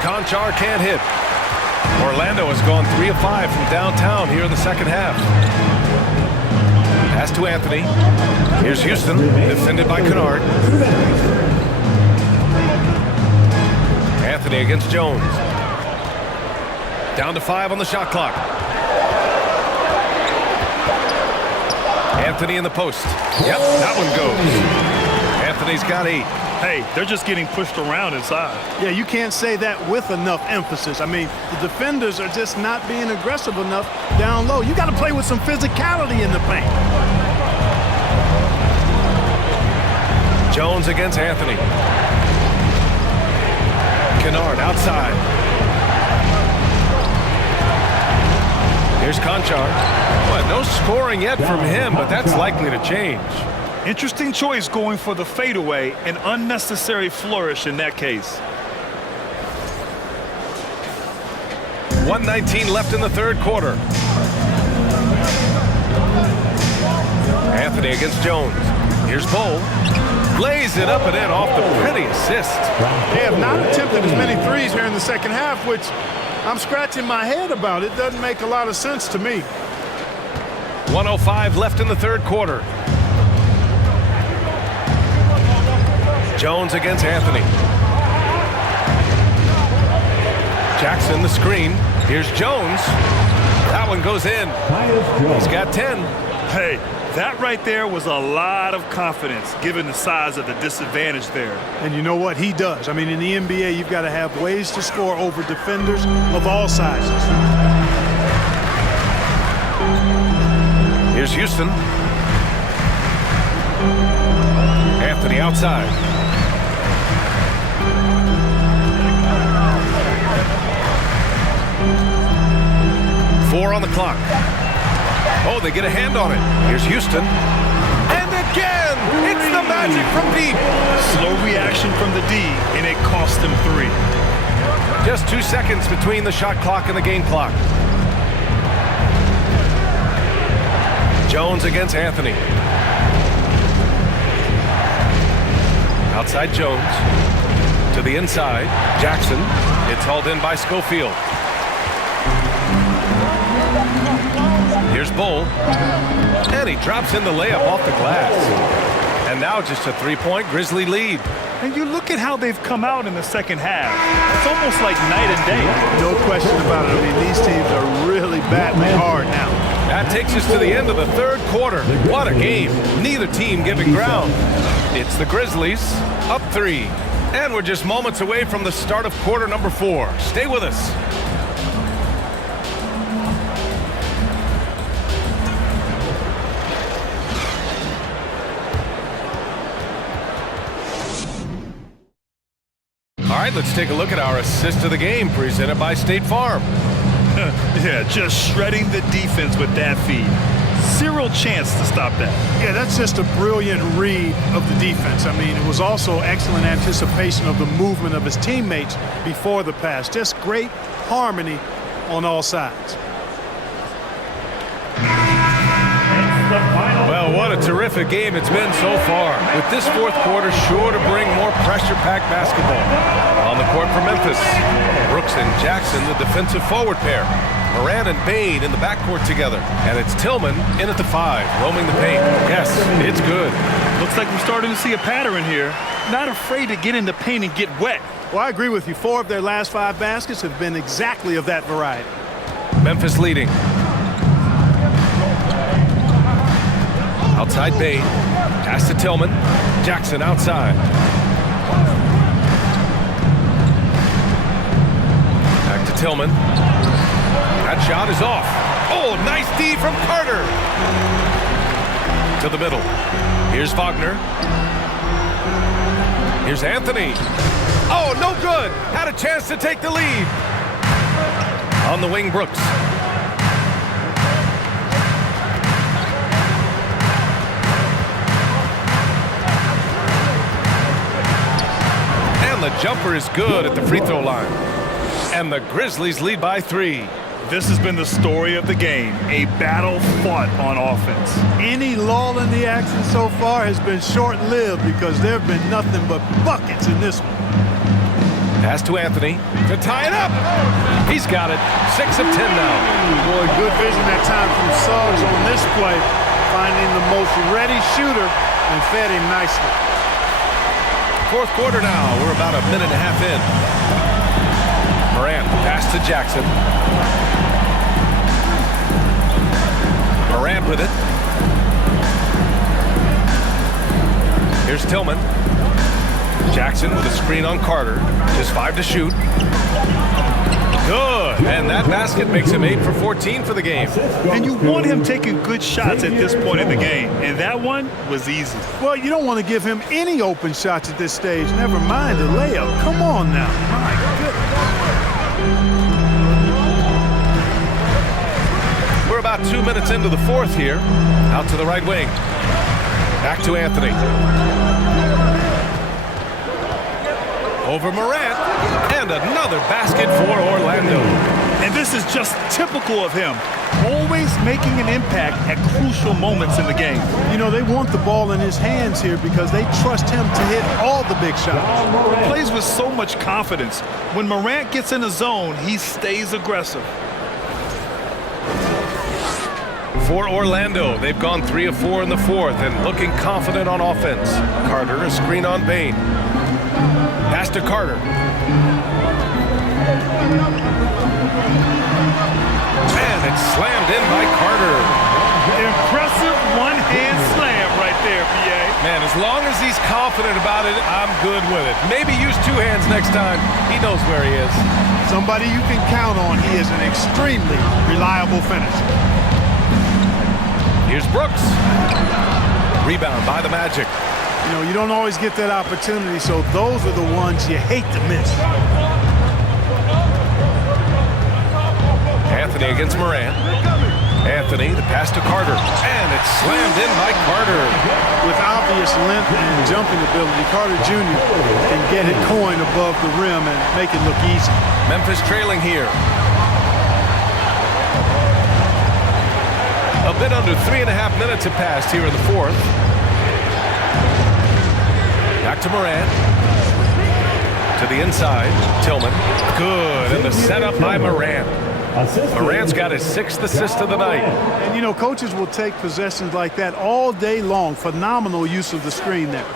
Conchar can't hit. Orlando has gone 3 of 5 from downtown here in the second half. Pass to Anthony. Here's Houston, defended by Kennard. Anthony against Jones. Down to 5 on the shot clock. Anthony in the post. Yep, that one goes. Anthony's got 8. Hey, they're just getting pushed around inside. Yeah, you can't say that with enough emphasis. I mean, the defenders are just not being aggressive enough down low. You got to play with some physicality in the paint. Jones against Anthony. Kennard outside. Here's Conchar. Well, no scoring yet from him, but that's likely to change. Interesting choice going for the fadeaway, an unnecessary flourish in that case. 1:19 left in the third quarter. Anthony against Jones. Here's Bull. Lays it up and in off the pretty assist. They have not attempted as many threes here in the second half, which I'm scratching my head about. It doesn't make a lot of sense to me. 1:05 left in the third quarter. Jones against Anthony. Jackson the screen. Here's Jones. That one goes in. He's got 10. Hey, that right there was a lot of confidence given the size of the disadvantage there. And you know what? He does. I mean, in the NBA, you've got to have ways to score over defenders of all sizes. Here's Houston. Anthony outside. Four on the clock. Oh, they get a hand on it. Here's Houston. And again, it's the Magic from deep. Slow reaction from the D, and it cost them 3. Just 2 seconds between the shot clock and the game clock. Jones against Anthony. Outside Jones. To the inside. Jackson. It's hauled in by Schofield. Here's Bull. And he drops in the layup off the glass. And now just a 3-point Grizzly lead. And you look at how they've come out in the second half. It's almost like night and day. No question about it. I mean, these teams are really battling hard now. That takes us to the end of the third quarter. What a game. Neither team giving ground. It's the Grizzlies up 3. And we're just moments away from the start of quarter number 4. Stay with us. All right, let's take a look at our assist of the game presented by State Farm. Yeah, just shredding the defense with that feed. Zero chance to stop that. Yeah, that's just a brilliant read of the defense. I mean, it was also excellent anticipation of the movement of his teammates before the pass. Just great harmony on all sides. Well, what a terrific game it's been so far. With this fourth quarter sure to bring more pressure-packed basketball. On the court for Memphis, Brooks and Jackson, the defensive forward pair. Moran and Bain in the backcourt together. And it's Tillman in at the 5, roaming the paint. Yes, it's good. Looks like we're starting to see a pattern here. Not afraid to get in the paint and get wet. Well, I agree with you. 4 of their last 5 baskets have been exactly of that variety. Memphis leading. Outside Bain. Pass to Tillman. Jackson outside. Back to Tillman. That shot is off. Oh, nice D from Carter. To the middle. Here's Wagner. Here's Anthony. Oh, no good. Had a chance to take the lead. On the wing, Brooks. And the jumper is good at the free throw line. And the Grizzlies lead by 3. This has been the story of the game, a battle fought on offense. Any lull in the action so far has been short-lived because there have been nothing but buckets in this one. Pass to Anthony to tie it up. He's got it. 6 of 10 now. Boy, good vision that time from Suggs on this play, finding the most ready shooter and fed him nicely. Fourth quarter now. We're about a minute and a half in. Morant, pass to Jackson. Morant with it. Here's Tillman. Jackson with a screen on Carter. Just 5 to shoot. Good. And that basket makes him 8 for 14 for the game. And you want him taking good shots at this point in the game. And that one was easy. Well, you don't want to give him any open shots at this stage. Never mind the layup. Come on now. My goodness. We're about 2 minutes into the fourth here. Out to the right wing. Back to Anthony. Over Morant. And another basket for Orlando. And this is just typical of him. Always making an impact at crucial moments in the game. You know, they want the ball in his hands here because they trust him to hit all the big shots. He plays with so much confidence. When Morant gets in the zone, he stays aggressive. For Orlando, they've gone 3 of 4 in the fourth and looking confident on offense. Carter, a screen on Bain. Pass to Carter. And it's slammed in by Carter. Impressive one-hand slam right there, PA. Man, as long as he's confident about it, I'm good with it. Maybe use 2 hands next time. He knows where he is. Somebody you can count on. He is an extremely reliable finisher. Here's Brooks. Rebound by the Magic. You know, you don't always get that opportunity, so those are the ones you hate to miss. Anthony against Morant. Anthony, the pass to Carter. And it's slammed in by Carter. With obvious length and jumping ability, Carter Jr. can get it going above the rim and make it look easy. Memphis trailing here. A bit under 3.5 minutes have passed here in the fourth. Back to Morant. To the inside. Tillman. Good. And the setup by Morant. Assisted. Morant's got his 6th assist of the night. And, you know, coaches will take possessions like that all day long. Phenomenal use of the screen there.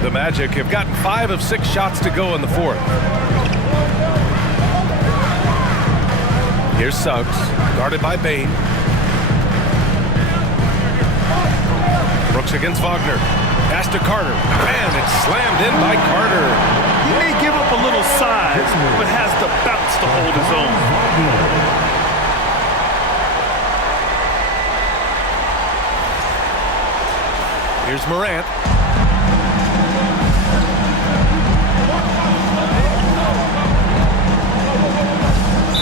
The Magic have gotten 5 of 6 shots to go in the 4th. Here's Suggs, guarded by Bain. Brooks against Wagner. Pass to Carter. And it's slammed in by Carter. He may give up a little size, but has the bounce to hold his own. Here's Morant.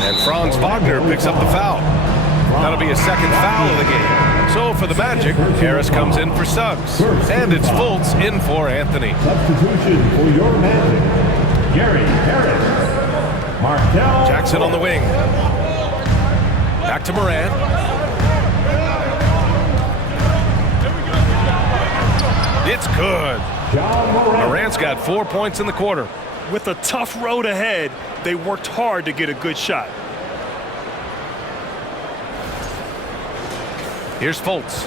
And Franz Wagner picks up the foul. That'll be a 2nd foul of the game. So for the Magic, Harris comes in for Suggs. And it's Fultz in for Anthony. Substitution for your Magic. Gary Harris. Markel. Jackson on the wing. Back to Morant. It's good. Morant's got 4 points in the quarter. With a tough road ahead, they worked hard to get a good shot. Here's Fultz.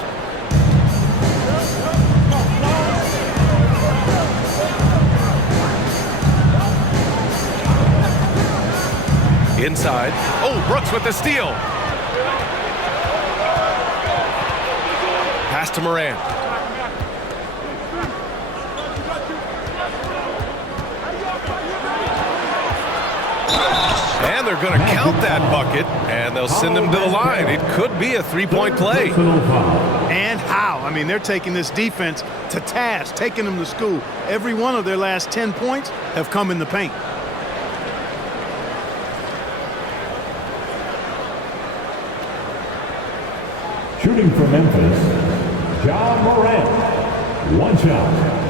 Inside. Oh, Brooks with the steal. Pass to Morant. And they're going to count that bucket, and they'll send him to the line. It could be a 3-point play. And how? I mean, they're taking this defense to task, taking them to school. Every one of their last 10 points have come in the paint. Shooting for Memphis, John Morant. 1 shot.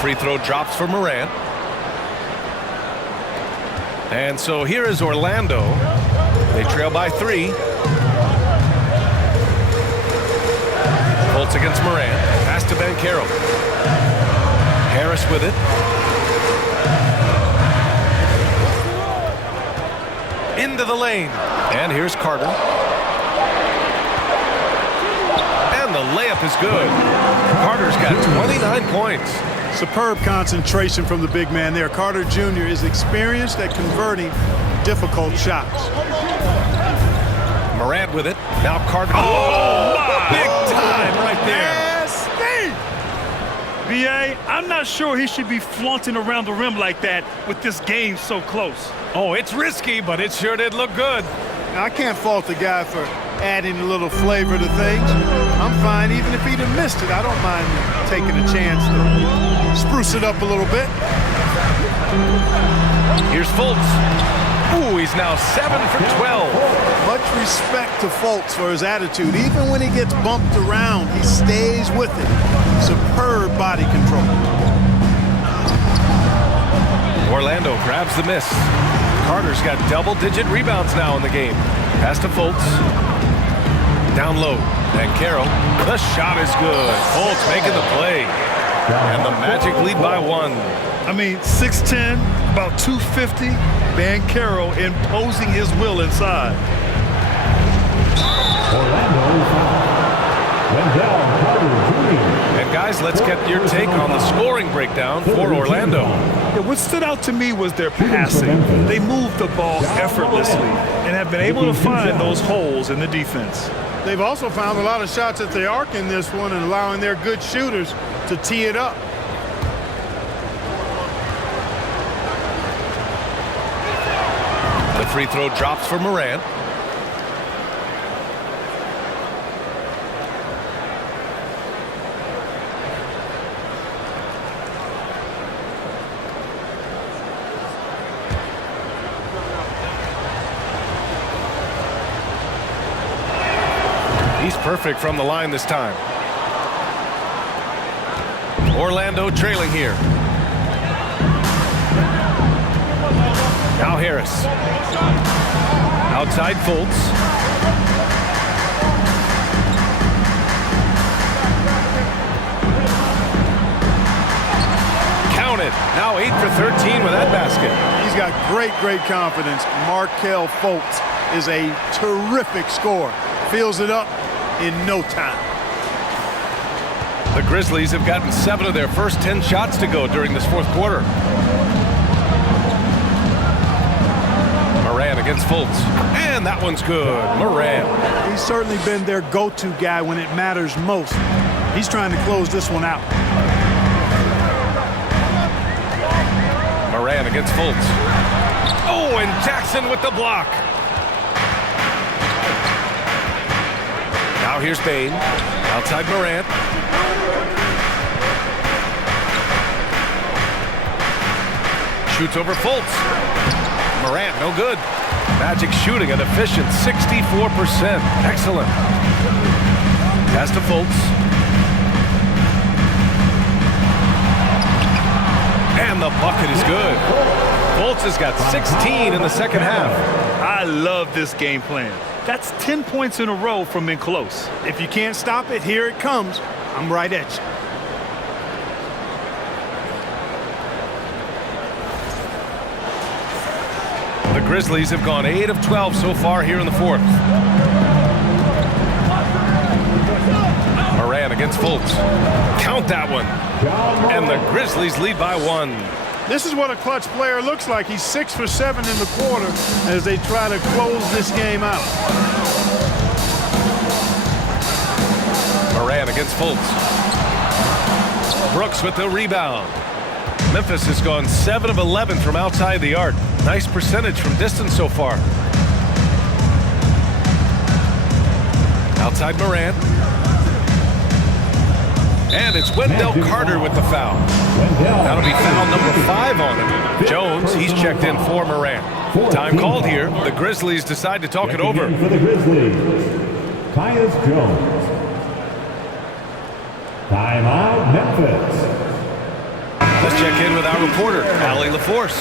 Free throw drops for Morant. And so here is Orlando. They trail by 3. Fultz against Morant. Pass to Banchero. Harris with it. Into the lane. And here's Carter. And the layup is good. Carter's got 29 points. Superb concentration from the big man there. Carter Jr. is experienced at converting difficult shots. Morant with it. Now Carter. Oh, big time right there. B.A., I'm not sure he should be flaunting around the rim like that with this game so close. Oh, it's risky, but it sure did look good. Now, I can't fault the guy for adding a little flavor to things. I'm fine even if he'd have missed it. I don't mind taking a chance to spruce it up a little bit. Here's Fultz. Ooh, he's now 7 for 12. Much respect to Fultz for his attitude. Even when he gets bumped around, he stays with it. Superb body control. Orlando grabs the miss. Carter's got double-digit rebounds now in the game. Pass to Fultz. Down low. And Caro. The shot is good. Fultz making the play. And the Magic lead by 1. I mean, 6'10", about 250. Banchero imposing his will inside. Orlando foul. Wendell Carter Jr. And guys, let's get your take on the scoring breakdown for Orlando. Yeah, what stood out to me was their passing. They moved the ball effortlessly and have been able to find those holes in the defense. They've also found a lot of shots at the arc in this one and allowing their good shooters to tee it up. The free throw drops for Morant. He's perfect from the line this time. Orlando trailing here. Now Harris. Outside Fultz. Count it. Now 8 for 13 with that basket. He's got great confidence. Markelle Fultz is a terrific scorer. Fills it up in no time. The Grizzlies have gotten 7 of their first 10 shots to go during this fourth quarter. Moran against Fultz. And that one's good. Moran. He's certainly been their go-to guy when it matters most. He's trying to close this one out. Moran against Fultz. Oh, and Jackson with the block. Now here's Bain. Outside Morant. Shoots over Fultz. Morant, no good. Magic shooting an efficient 64%. Excellent. Pass to Fultz. And the bucket is good. Fultz has got 16 in the second half. I love this game plan. That's 10 points in a row from in close. If you can't stop it, here it comes. I'm right at you. The Grizzlies have gone 8 of 12 so far here in the fourth. Moran against Fultz. Count that one. And the Grizzlies lead by 1. This is what a clutch player looks like. He's 6 for 7 in the quarter as they try to close this game out. Moran against Fultz. Brooks with the rebound. Memphis has gone 7 of 11 from outside the arc. Nice percentage from distance so far. Outside Moran. And it's Wendell Carter with the foul. That'll be foul number 5 on him. Jones, he's checked in for Moran. Time called here. The Grizzlies decide to talk it over. For the Grizzlies, Tyus Jones. Timeout, Memphis. Let's check in with our reporter, Allie LaForce.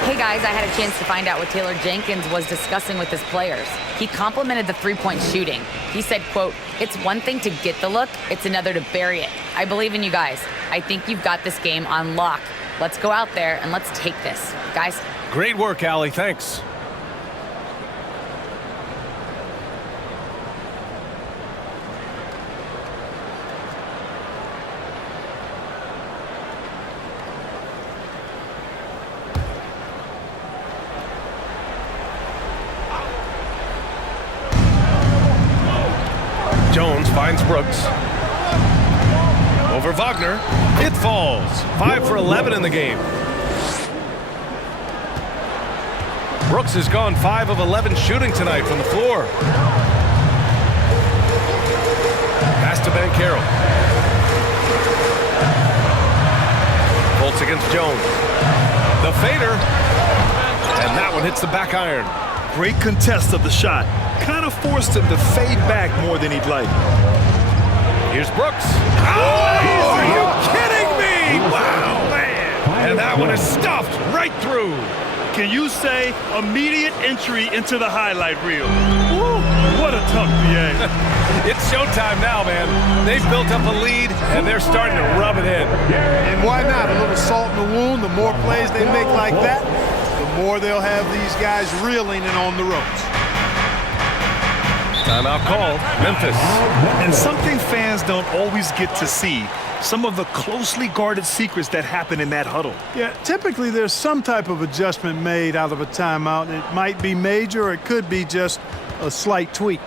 Hey guys, I had a chance to find out what Taylor Jenkins was discussing with his players. He complimented the three-point shooting. He said, quote, "It's one thing to get the look, it's another to bury it. I believe in you guys. I think you've got this game on lock. Let's go out there and let's take this. Guys." Great work, Allie. Thanks. Jones finds Brooks. Over Wagner. It falls. 5 for 11 in the game. Brooks has gone 5 of 11 shooting tonight from the floor. Pass to Banchero. Fultz against Jones. The fader. And that one hits the back iron. Great contest of the shot. Kind of forced him to fade back more than he'd like. Here's Brooks. Oh, are you kidding me? Wow, man. And that one is stuffed right through. Can you say immediate entry into the highlight reel? Woo, what a tough PA. It's showtime now, man. They've built up a lead, and they're starting to rub it in. And why not? A little salt in the wound. The more plays they make like that, the more they'll have these guys reeling and on the ropes. Timeout called. Memphis. And something fans don't always get to see, some of the closely guarded secrets that happen in that huddle. Yeah, typically there's some type of adjustment made out of a timeout. It might be major or it could be just a slight tweak.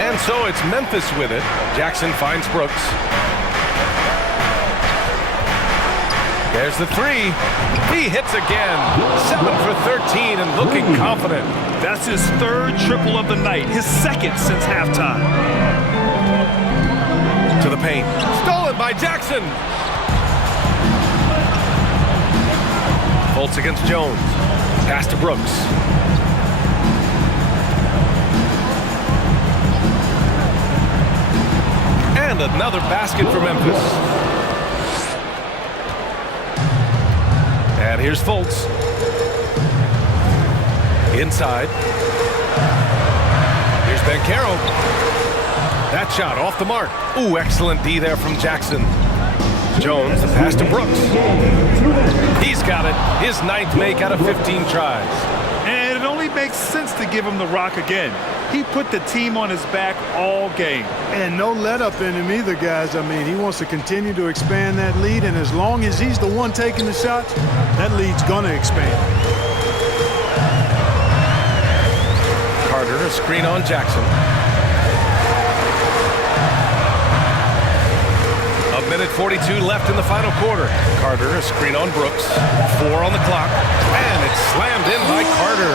And so it's Memphis with it. Jackson finds Brooks. There's the three. He hits again. 7 for 13 and looking confident. That's his 3rd triple of the night, his 2nd since halftime. To the paint. Stolen by Jackson. Fultz against Jones. Pass to Brooks. And another basket for Memphis. And here's Fultz. Inside. Here's Banchero. That shot off the mark. Ooh, excellent D there from Jackson. Jones, the pass to Brooks. He's got it. His 9th make out of 15 tries. And it only makes sense to give him the rock again. He put the team on his back all game. And no let up in him either, guys. I mean, he wants to continue to expand that lead, and as long as he's the one taking the shots, that lead's gonna expand. Carter, a screen on Jackson. A minute 42 left in the final quarter. Carter, a screen on Brooks. 4 on the clock. And it's slammed in by Carter.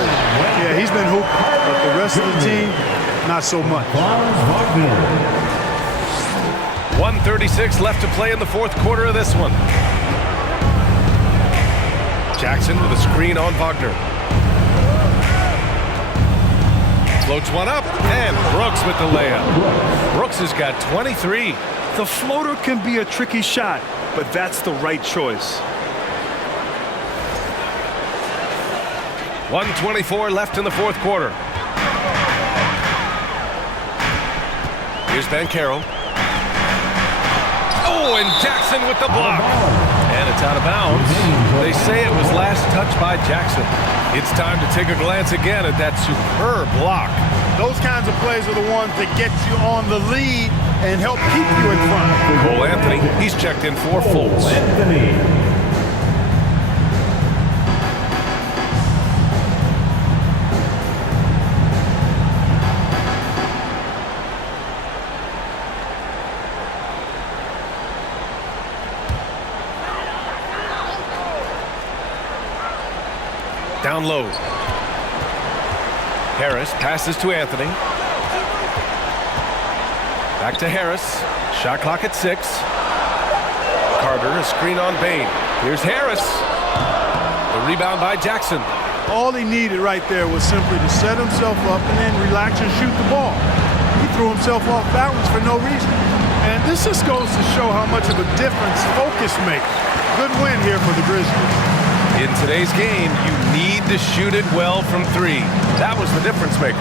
Yeah, he's been hooping, but the rest of the team, not so much. 1:36 left to play in the 4th quarter of this one. Jackson with a screen on Wagner. Floats one up, and Brooks with the layup. Brooks has got 23. The floater can be a tricky shot, but that's the right choice. 1:24 left in the 4th quarter. Here's Banchero. Oh, and Jackson with the block. And it's out of bounds. They say it was last touched by Jackson. It's time to take a glance again at that superb block. Those kinds of plays are the ones that get you on the lead and help keep you in front. Cole Anthony, he's checked in for Fultz. Down low. Harris passes to Anthony. Back to Harris. Shot clock at 6. Carter, a screen on Bain. Here's Harris. The rebound by Jackson. All he needed right there was simply to set himself up and then relax and shoot the ball. He threw himself off balance for no reason. And this just goes to show how much of a difference focus makes. Good win here for the Grizzlies. In today's game, you need to shoot it well from 3. That was the difference maker.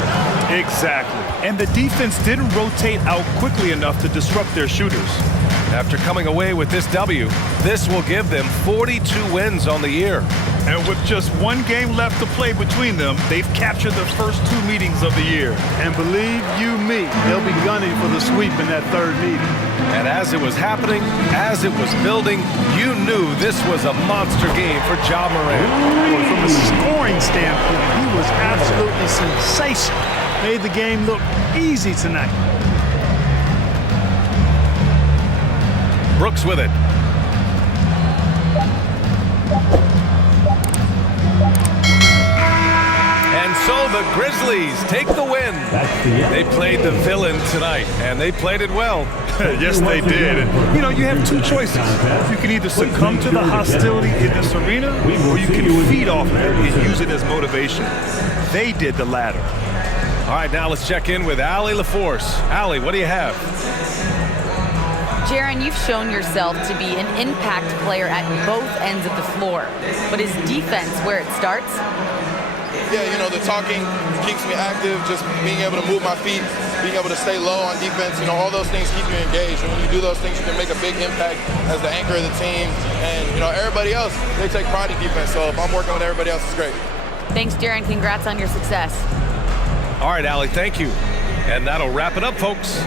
Exactly. And the defense didn't rotate out quickly enough to disrupt their shooters. After coming away with this W, this will give them 42 wins on the year. And with just 1 game left to play between them, they've captured the first 2 meetings of the year. And believe you me, they'll be gunning for the sweep in that 3rd meeting. And as it was happening, as it was building, you knew this was a monster game for Ja Morant. Well, from a scoring standpoint, he was absolutely sensational. Made the game look easy tonight. Brooks with it. And so the Grizzlies take the win. They played the villain tonight, and they played it well. Yes, they did. You know, you have 2 choices. You can either succumb to the hostility in this arena, or you can feed off of it and use it as motivation. They did the latter. All right, now let's check in with Allie LaForce. Allie, what do you have? Jaren, you've shown yourself to be an impact player at both ends of the floor. But is defense where it starts? Yeah, you know, the talking keeps me active, just being able to move my feet, being able to stay low on defense, you know, all those things keep you engaged. And when you do those things, you can make a big impact as the anchor of the team. And, you know, everybody else, they take pride in defense. So if I'm working with everybody else, it's great. Thanks, Jaren. Congrats on your success. All right, Allie, thank you. And that'll wrap it up, folks.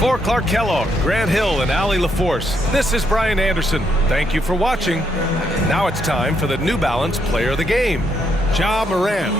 For Clark Kellogg, Grant Hill, and Allie LaForce, this is Brian Anderson. Thank you for watching. Now it's time for the New Balance Player of the Game, Ja Morant.